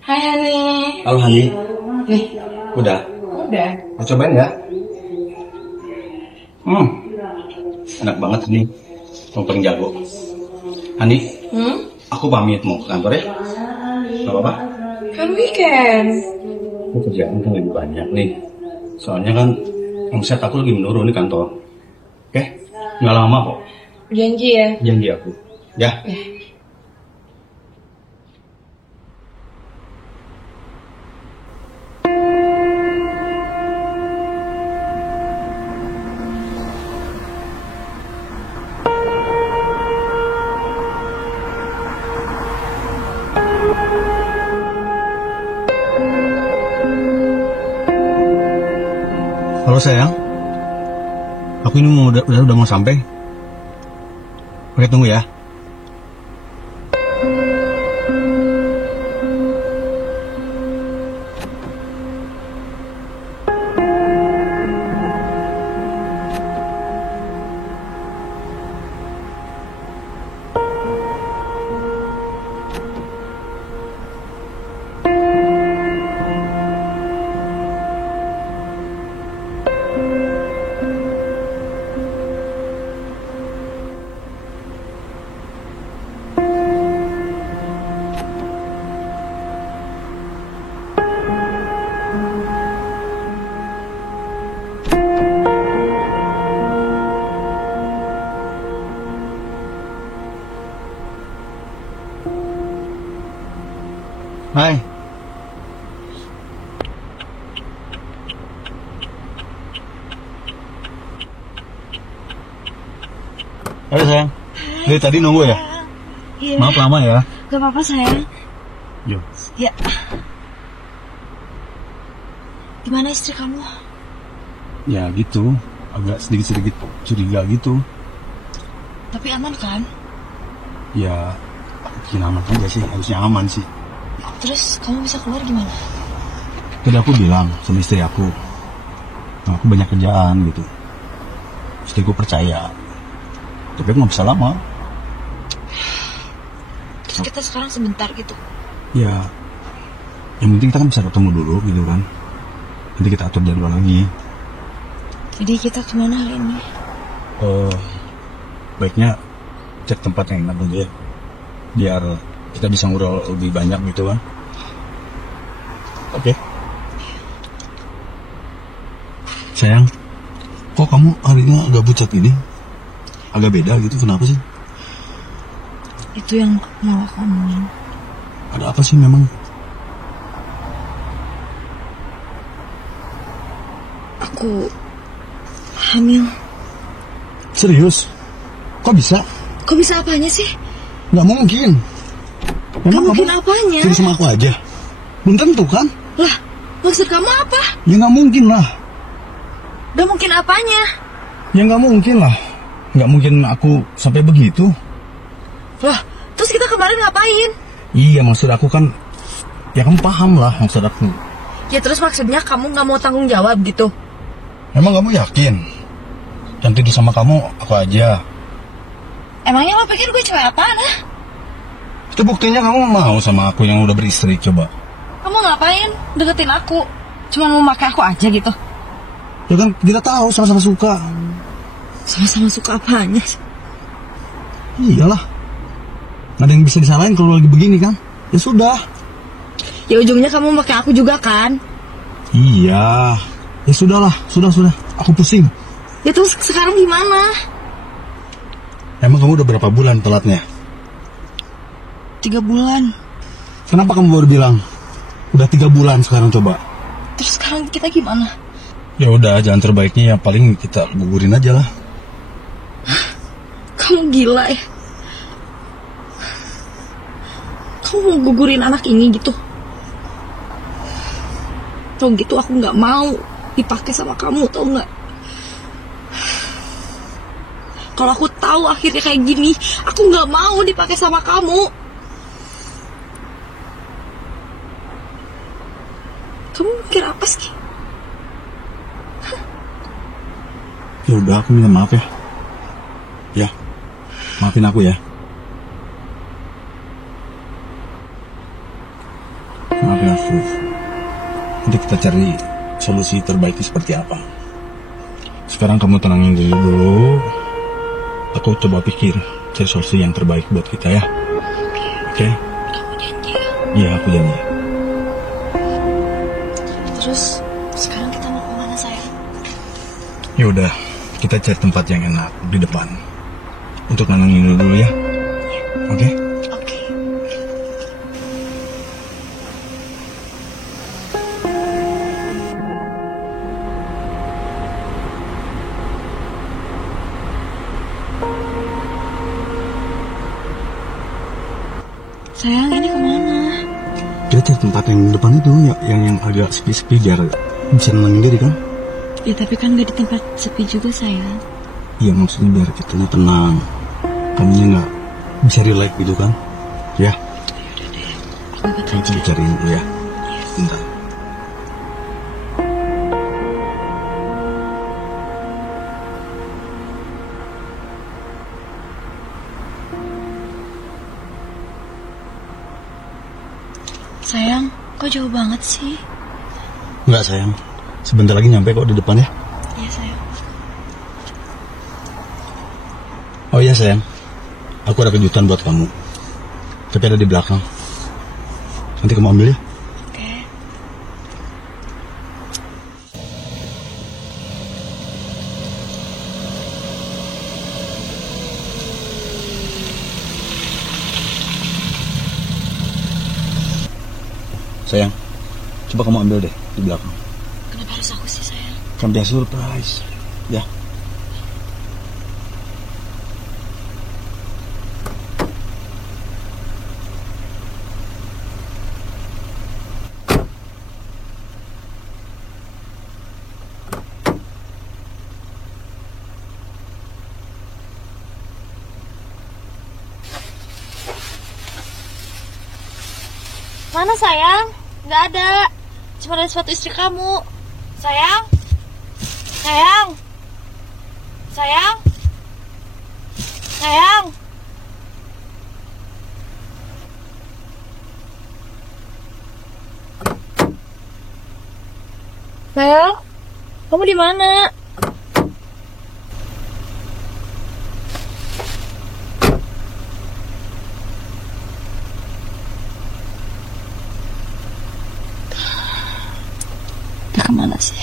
Hai, Hani. Halo, Hani. Nih, Udah? udah. Mau cobain nggak? Enak banget nih. Lontong jago. Hani, aku pamit mau ke kantor ya. Gak apa-apa? Kan weekend. Aku kerjaan kan lebih banyak nih. Soalnya kan omset aku lagi menurun di kantor. Oke? Nggak lama kok. Janji ya. Janji aku. Ya? Halo sayang, aku ini udah mau sampai. Oke, tunggu ya. Hai. Halo sayang. Dari tadi nunggu ya? Iya. Maaf lama ya. Gak apa-apa sayang. Yo. Ya. Gimana istri kamu? Ya gitu, agak sedikit-sedikit curiga gitu. Tapi aman kan? Ya, bikin aman aja sih, harusnya aman sih. Terus kamu bisa keluar gimana? Tadi aku bilang sama istri aku banyak kerjaan gitu. Istriku percaya, tapi aku nggak bisa lama. Terus kita sekarang sebentar gitu. Ya, yang penting kita kan bisa ketemu dulu gitu kan. Nanti kita atur jadwal lagi. Jadi kita kemana hari ini? Baiknya cek tempat yang enak dulu ya, biar kita bisa ngobrol lebih banyak gitu kan. Oke. Sayang, kok kamu hari ini agak pucat ini? Agak beda gitu, kenapa sih? Itu yang mau aku omongin. Ada apa sih memang? Aku hamil. Serius? Kok bisa? Kok bisa apanya sih? Nggak mungkin. Nggak mungkin apanya? Cuma sama aku aja. Belum tentu kan? Lah, maksud kamu apa? Ya nggak mungkin lah. Nggak mungkin apanya? Ya nggak mungkin lah. Nggak mungkin aku sampai begitu. Lah, terus kita kemarin ngapain? Iya, maksud aku kan, ya kamu paham lah maksud aku. Ya terus maksudnya kamu nggak mau tanggung jawab gitu? Emang kamu yakin? Yang tidur sama kamu aku aja. Emangnya lo pikir gue cewek apaan, ah? Itu buktinya kamu mau sama aku yang udah beristri, coba. Kamu ngapain deketin aku? Cuma mau pakai aku aja gitu? Ya kan kita tahu sama-sama suka. Sama-sama suka apanya sih? Iyalah. Nggak ada yang bisa disalahin kalau lagi begini kan? Ya sudah. Ya ujungnya kamu pakai aku juga kan? Iya. Ya sudahlah, sudah. Aku pusing. Ya terus sekarang gimana? Emang kamu udah berapa bulan telatnya? 3 bulan. Kenapa kamu baru bilang? Udah 3 bulan sekarang coba. Terus sekarang kita gimana? Ya udah, jalan terbaiknya ya paling kita gugurin aja lah. Kamu gila ya? Kamu mau gugurin anak ini gitu? Tau gitu aku nggak mau dipakai sama kamu, tau nggak? Kalau aku tahu akhirnya kayak gini, aku nggak mau dipakai sama kamu. Kamu mikir apa sih? Ya udah, aku minta maaf ya. Ya, maafin aku ya. Maafin aku. Nanti kita cari solusi terbaiknya seperti apa. Sekarang kamu tenangin dulu. Aku coba pikir cari solusi yang terbaik buat kita ya. Oke? Kamu janji ya? Iya, aku janji. Terus sekarang kita mau kemana sayang? Ya udah, kita cari tempat yang enak di depan untuk nenangin dulu ya. Oke? Oke. Sayang, ini kemana? Kita cari tempat yang di depan itu, yang agak sepi-sepi biar bisa nenangin diri kan? Ya tapi kan gak di tempat sepi juga sayang. Iya, maksudnya biar kita tenang, kamunya nggak bisa relax gitu kan? Ya. Yaudah deh, aku ikut aja. Kita cariin dulu ya. Bentar. Sayang, kok jauh banget sih? Enggak sayang, sebentar lagi nyampe kok di depan ya. Iya sayang. Oh iya sayang, aku ada kejutan buat kamu. Tapi ada di belakang. Nanti kamu ambil ya. Oke. Sayang, coba kamu ambil deh di belakang. Kenapa harus aku sih sayang? Kan biar surprise. Ya. Mana sayang? Nggak ada. Cuma ada sepatu istri kamu. Sayang? Sayang? Sayang? Sayang? Sayang? Kamu di mana? Dia kemana sih?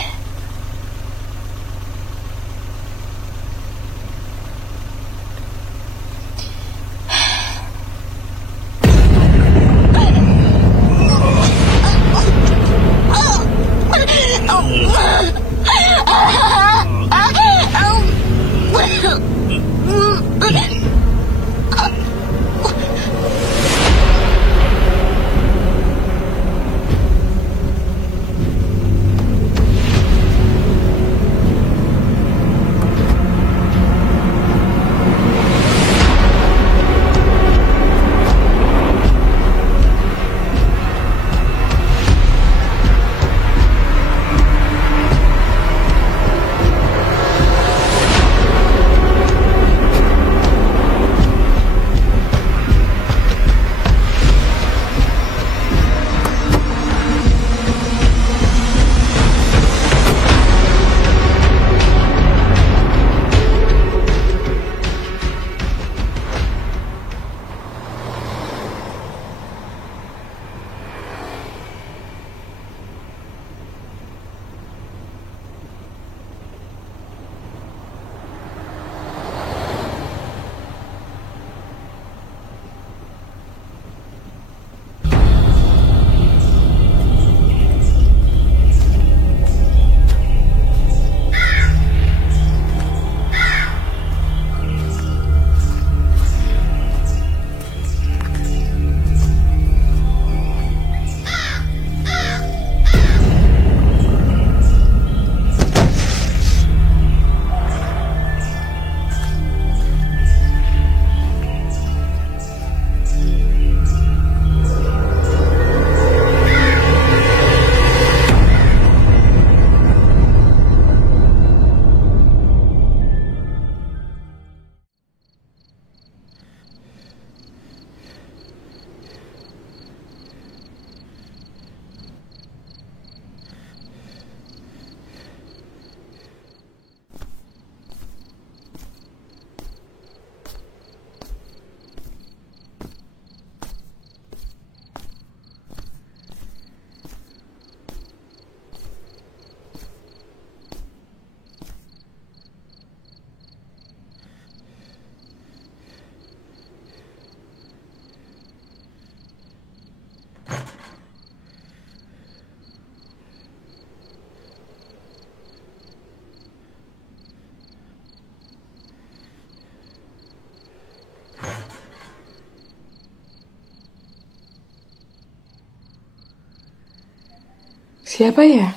Siapa ya?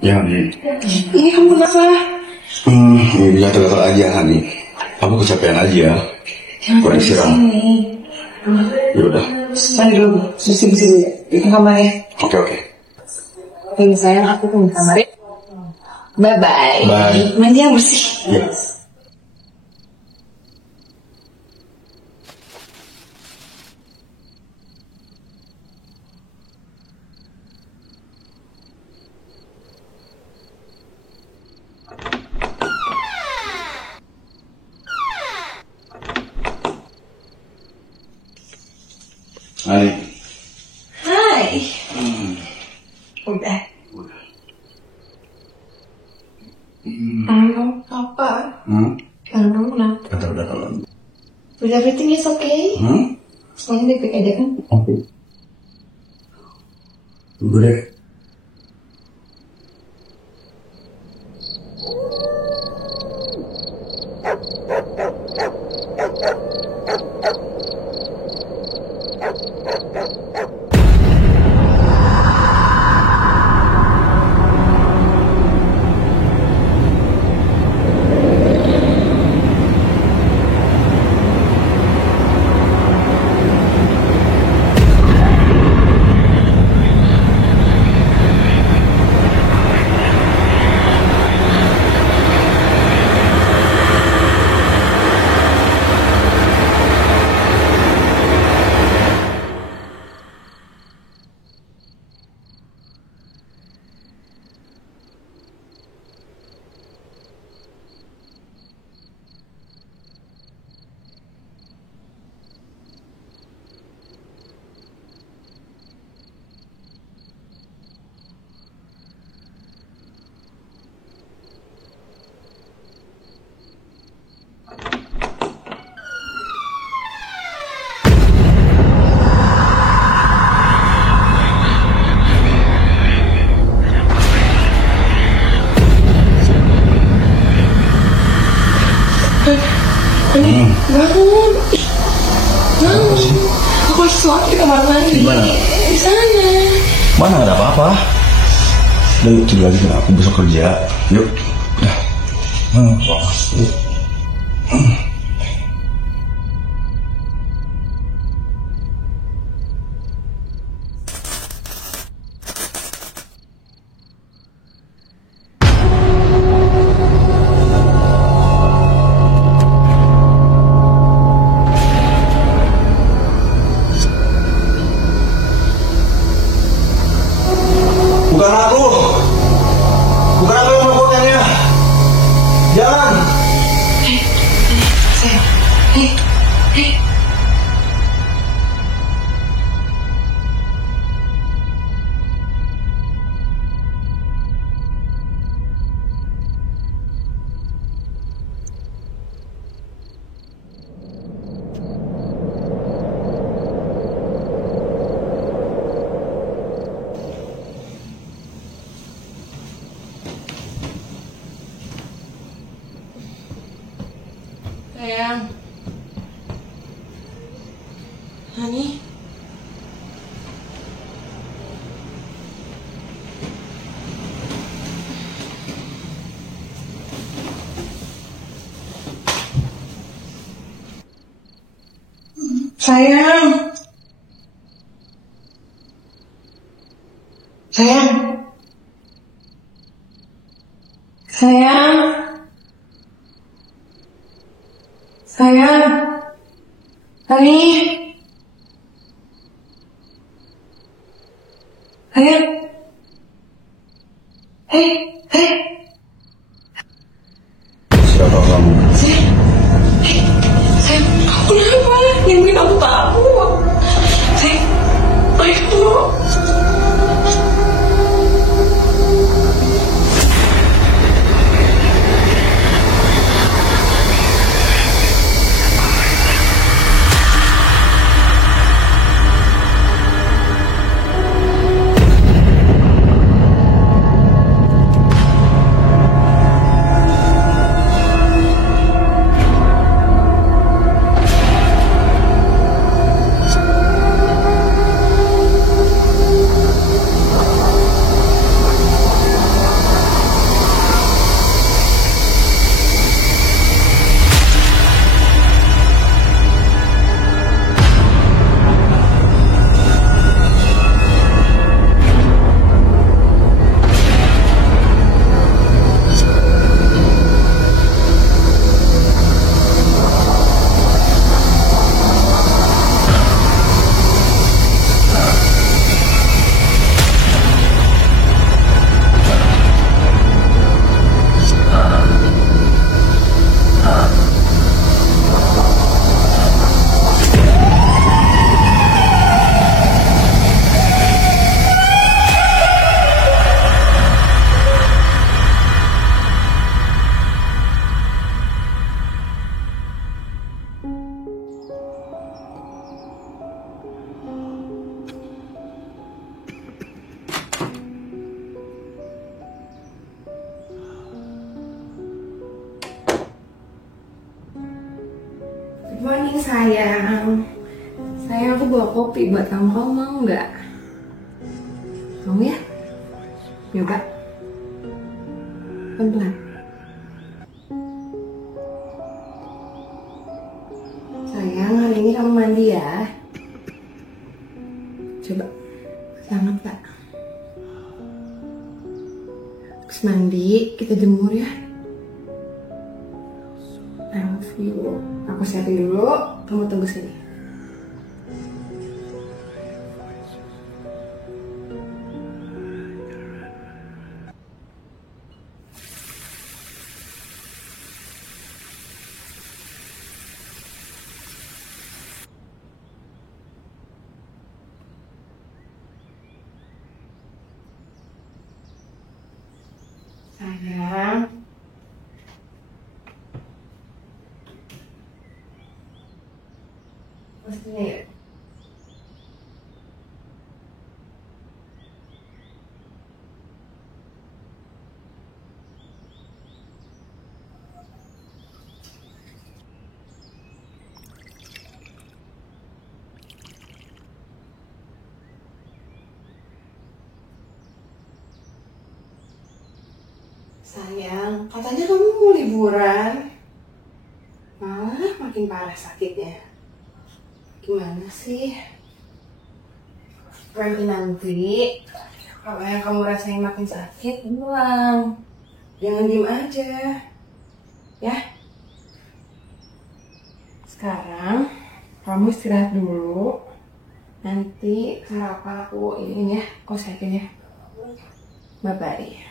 Ya, Hani. Ini kamu kenapa? Ya gatal aja, Hani. Kamu kecapean aja. Kurang istirahat. Ya udah. Mandi dulu, bersih-bersih dulu ya. Di kamar ya. Oke. Oke, sayang, aku ke kamar ya. Bye-bye. Bye. Mandi yang bersih. Ya. Hai. Hai. Udah. Kamu apa? Jangan kamu kenapa? Udah kalau. But everything is okay. Semuanya baik-baik aja kan? Oke. Tunggu deh. Bangun. Bangun. Aku harus sholat di kamar mandi. Di mana? Di sana. Mana nggak ada apa-apa. Udah yuk tidur lagi kan aku besok kerja. Yuk. Udah. Yuk. Bukan aku. Bukan aku yang melakukannya. Jangan. Sayang. Hei. Sayang. Hani. Sayang. Sayang. Sayang. Sayang. Hani. Sayang. Hei. Siapa kamu? Sayang, kamu kenapa? Yang bikin aku takut. Sayang, ayo. Good morning sayang. Sayang, aku bawa kopi buat kamu. Kamu mau nggak? Mau ya? Nyoba. Pelan-pelan. Sayang, hari ini kamu mandi ya. Coba. Sangat Pak. Habis mandi, kita jemur ya. I love you. Aku siapin dulu, kamu tunggu sini. Sayang. Pastinya ya. Sayang, katanya kamu mau liburan. Malah makin parah sakitnya. Gimana sih? Nanti kalau yang kamu rasain makin sakit, bilang. Jangan diem aja. Ya? Sekarang kamu istirahat dulu. Nanti sarapan aku ini ya, kau sehatin ya. Bye-bye.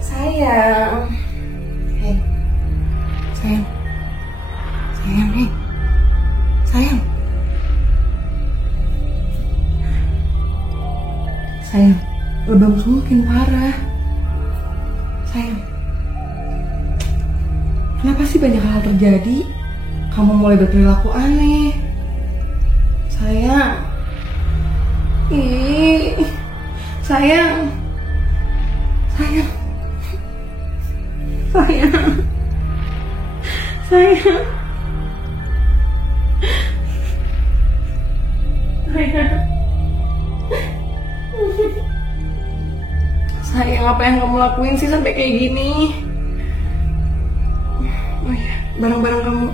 Sayang. Hei. Sayang. Sayang, hei. Sayang. Sayang, lebam makin parah. Sayang. Kenapa sih banyak hal terjadi? Kamu mulai berperilaku aneh. Sayang. Ih. Sayang. Sayang. Sayang. Sayang. Sayang. Sayang, apa yang kamu lakuin sih sampai kayak gini? Oh iya, barang-barang kamu.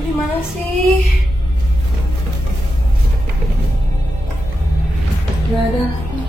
Di mana sih? Gak ada lagi.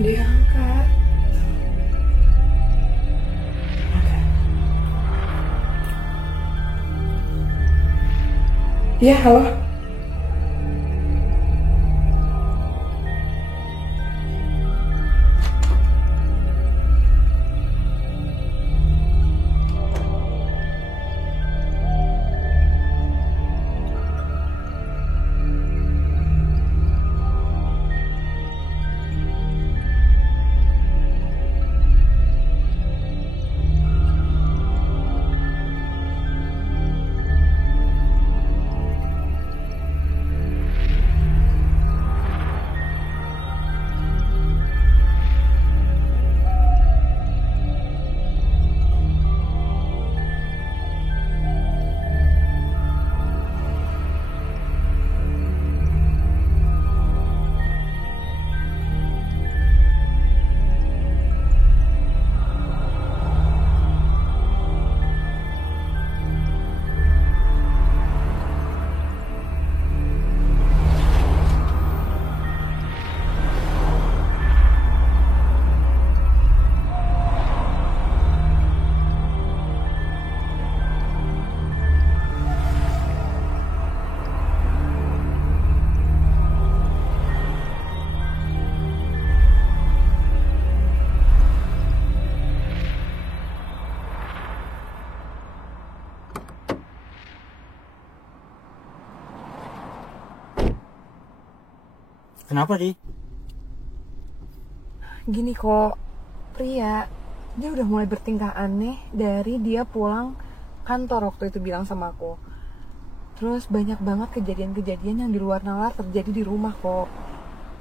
Dia angkat. Ya, halo. Kenapa, Di? Gini kok, Pria, dia udah mulai bertingkah aneh dari dia pulang kantor waktu itu bilang sama aku. Terus banyak banget kejadian-kejadian yang di luar nalar terjadi di rumah kok.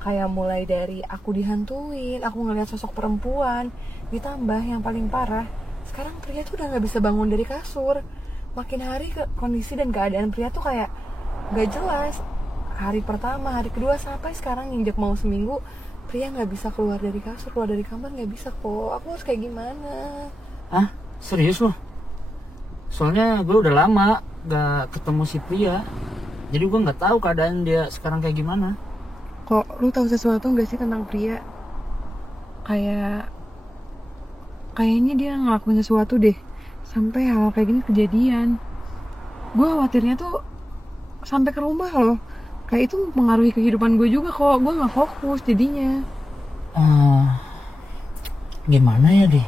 Kayak mulai dari aku dihantuin, aku ngeliat sosok perempuan, ditambah yang paling parah, sekarang Pria tuh udah gak bisa bangun dari kasur. Makin hari kondisi dan keadaan Pria tuh kayak gak jelas. Hari pertama, hari kedua, sampai sekarang nginjek mau seminggu, Pria gak bisa keluar dari kasur, keluar dari kamar gak bisa kok. Aku harus kayak gimana? Hah? Serius lo? Soalnya gue udah lama gak ketemu si Pria, jadi gue gak tahu keadaan dia sekarang kayak gimana. Kok lu tahu sesuatu gak sih tentang Pria? Kayaknya dia ngelakuin sesuatu deh, sampai hal kayak gini kejadian. Gue khawatirnya tuh sampai ke rumah loh. Kayak itu mempengaruhi kehidupan gue juga kok. Gue gak fokus jadinya. Gimana ya, Di?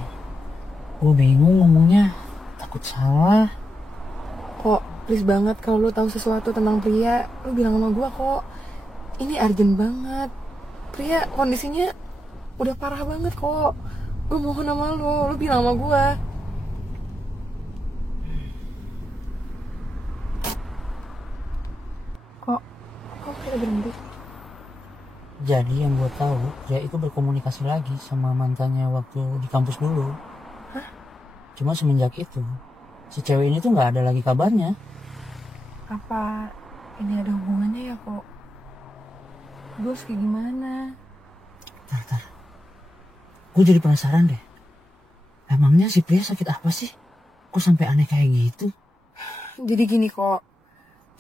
Gue bingung ngomongnya, takut salah. Kok please banget kalau lu tahu sesuatu tentang Pria, lu bilang sama gue kok. Ini urgent banget. Pria kondisinya udah parah banget kok. Gue mohon sama lu bilang sama gue. Kok kita berhenti? Jadi yang gue tahu, dia itu berkomunikasi lagi sama mantannya waktu di kampus dulu. Hah? Cuma semenjak itu, si cewek ini tuh nggak ada lagi kabarnya. Apa ini ada hubungannya ya kok? Gue harus kayak gimana? Tar. Gue jadi penasaran deh. Emangnya si Pria sakit apa sih? Kok sampai aneh kayak gitu? Jadi gini kok,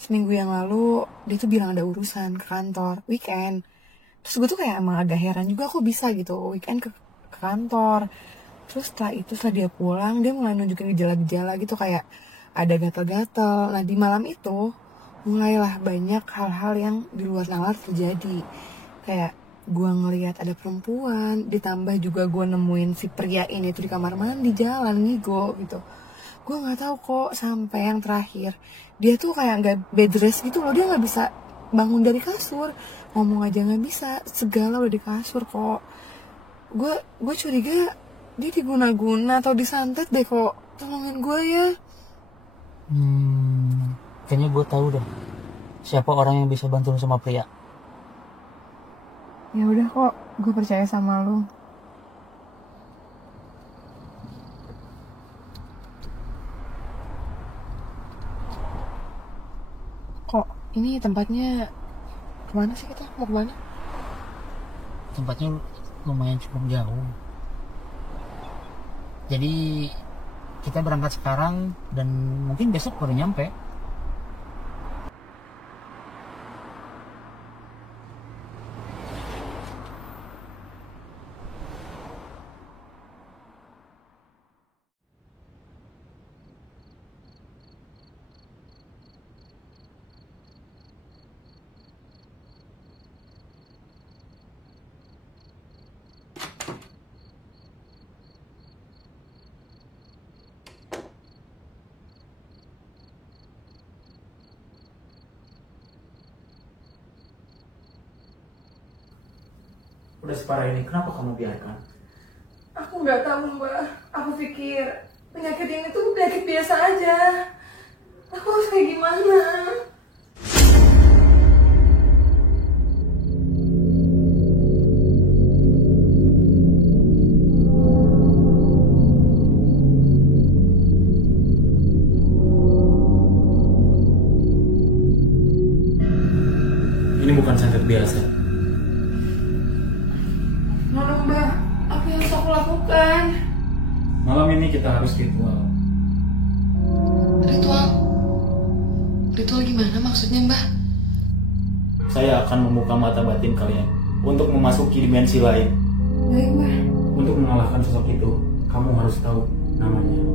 seminggu yang lalu dia tuh bilang ada urusan ke kantor weekend. Terus gue tuh kayak emang agak heran juga kok bisa gitu weekend ke kantor. Terus setelah dia pulang, dia mulai nunjukin gejala-gejala gitu kayak ada gatal-gatal. Nah di malam itu mulailah banyak hal-hal yang di luar nalar terjadi. Kayak gue ngelihat ada perempuan, ditambah juga gue nemuin si Pria ini tuh di kamar mandi jalan ngigo gitu. Gue nggak tahu kok sampai yang terakhir dia tuh kayak nggak bed rest gitu loh. Dia nggak bisa bangun dari kasur, ngomong aja nggak bisa, segala udah di kasur kok. Gue curiga dia diguna-guna atau disantet deh kok. Tolongin gue ya. Kayaknya gue tahu deh siapa orang yang bisa bantu sama Pria. Ya udah kok, gue percaya sama lu. Kok ini tempatnya kemana sih kita? Mau kemana? Tempatnya lumayan cukup jauh. Jadi kita berangkat sekarang dan mungkin besok baru nyampe. Udah separah ini, kenapa kamu biarkan? Aku nggak tahu mbak. Aku pikir penyakit ini tuh penyakit biasa aja. Aku harus kayak gimana? Ini bukan santet biasa. Mana mbak? Apa yang harus aku lakukan? Malam ini kita harus ritual. Ritual? Ritual gimana maksudnya mbak? Saya akan membuka mata batin kalian untuk memasuki dimensi lain. Baik mbak. Untuk mengalahkan sosok itu, kamu harus tahu namanya.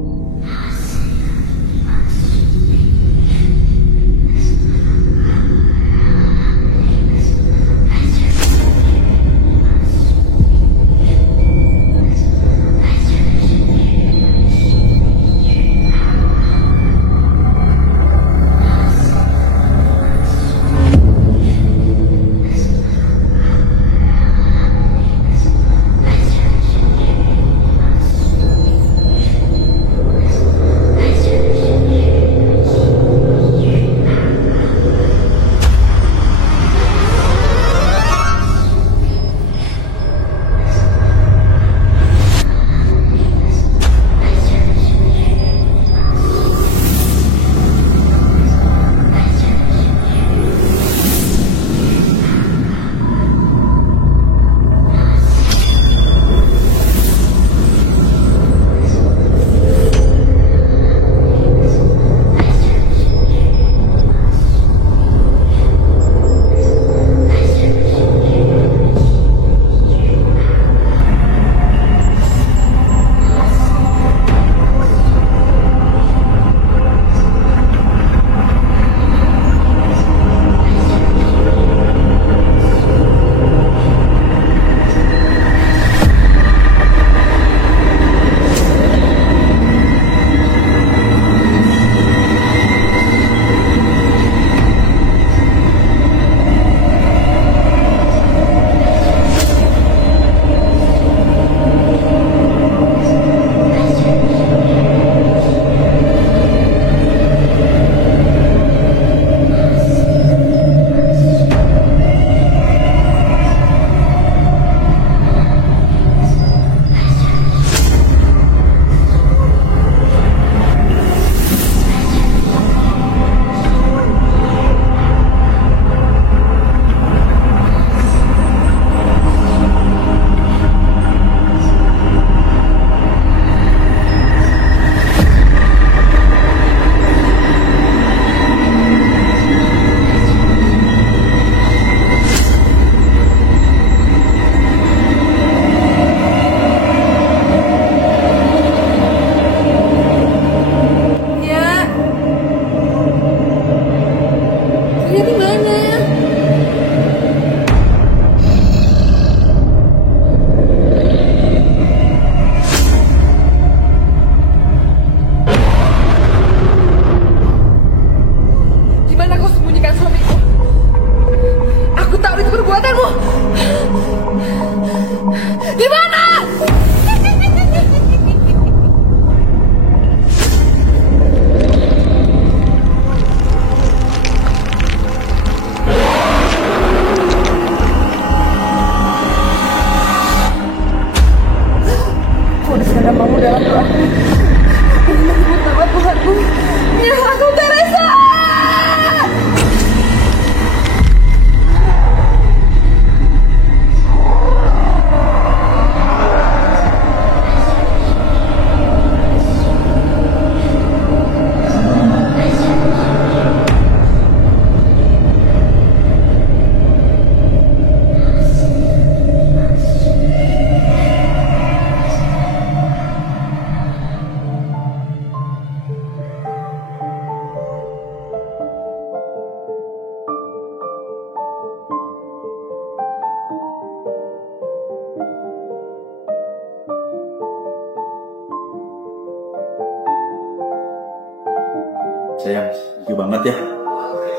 Sayang, thank you banget ya.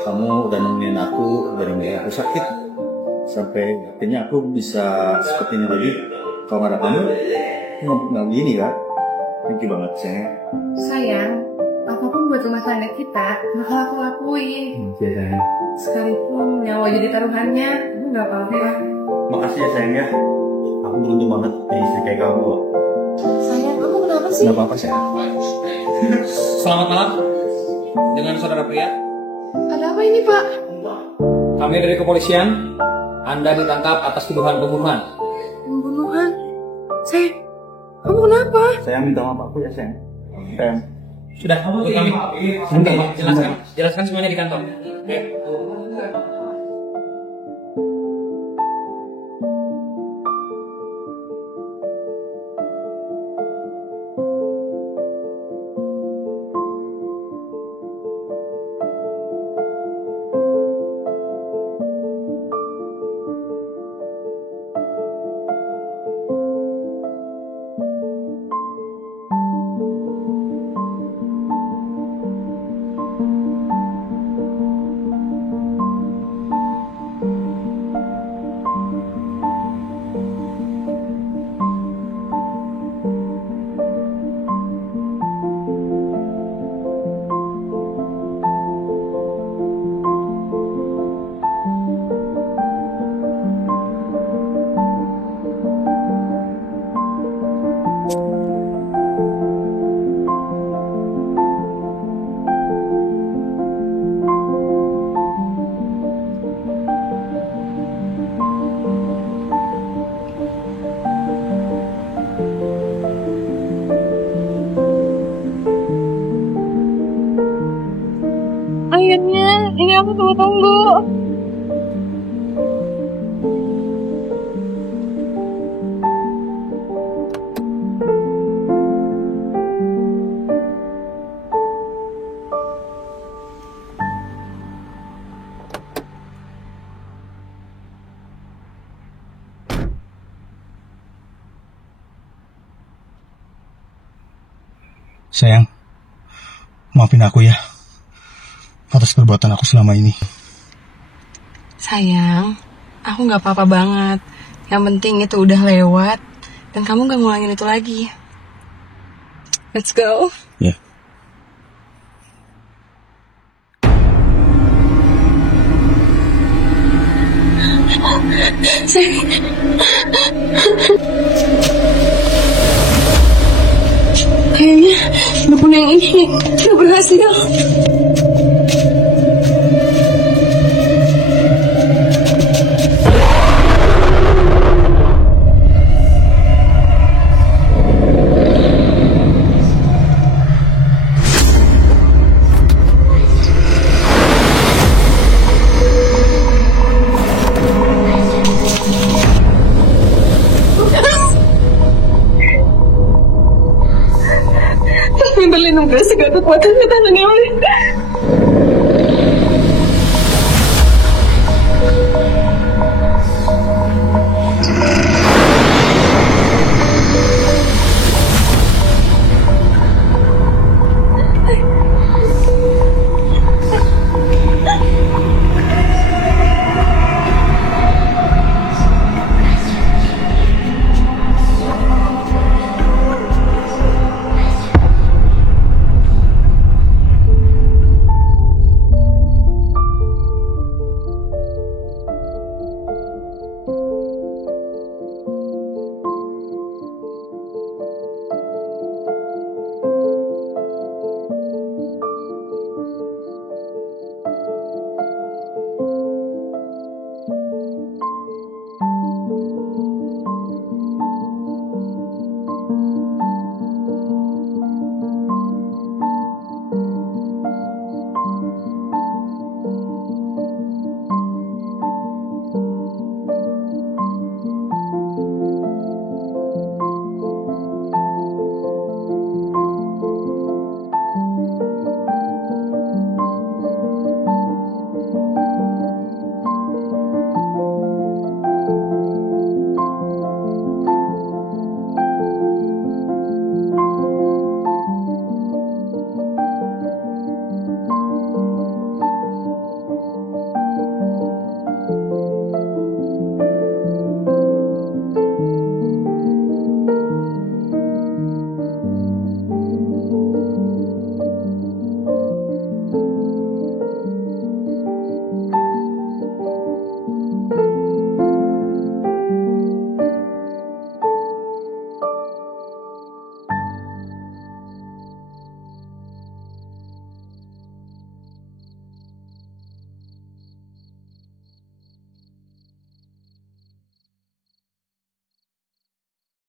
Kamu udah nemenin aku dari mulai aku sakit sampai akhirnya aku bisa seperti ini lagi. Kalau nggak ada kamu, nggak gini ya. Thank you banget sayang. Sayang, apapun buat rumah tangga kita bakal aku lakuin. Iya sayang. Sekalipun nyawa jadi taruhannya, itu nggak apa-apa. Makasih ya sayang ya. Aku beruntung banget punya istri kayak kamu loh. Sayang, kamu kenapa sih? Nggak apa-apa sayang. Selamat malam dengan saudara pria. Ada apa ini, Pak? Kami dari kepolisian. Anda ditangkap atas tuduhan pembunuhan. Pembunuhan? Sayang, kamu kenapa? Sayang minta maaf aku ya sayang. Sayang. Sudah, ikut kami. Nanti jelaskan semuanya di kantor. Oke. Akhirnya, ini aku tunggu-tunggu. Sayang, maafin aku ya atas perbuatan aku selama ini. Sayang, aku nggak apa-apa banget. Yang penting itu udah lewat dan kamu nggak ngulangin itu lagi. Let's go. Ya. Kayaknya dukun yang ini udah berhasil. Yang berlindung dari segala kekuatan ke tangannya oleh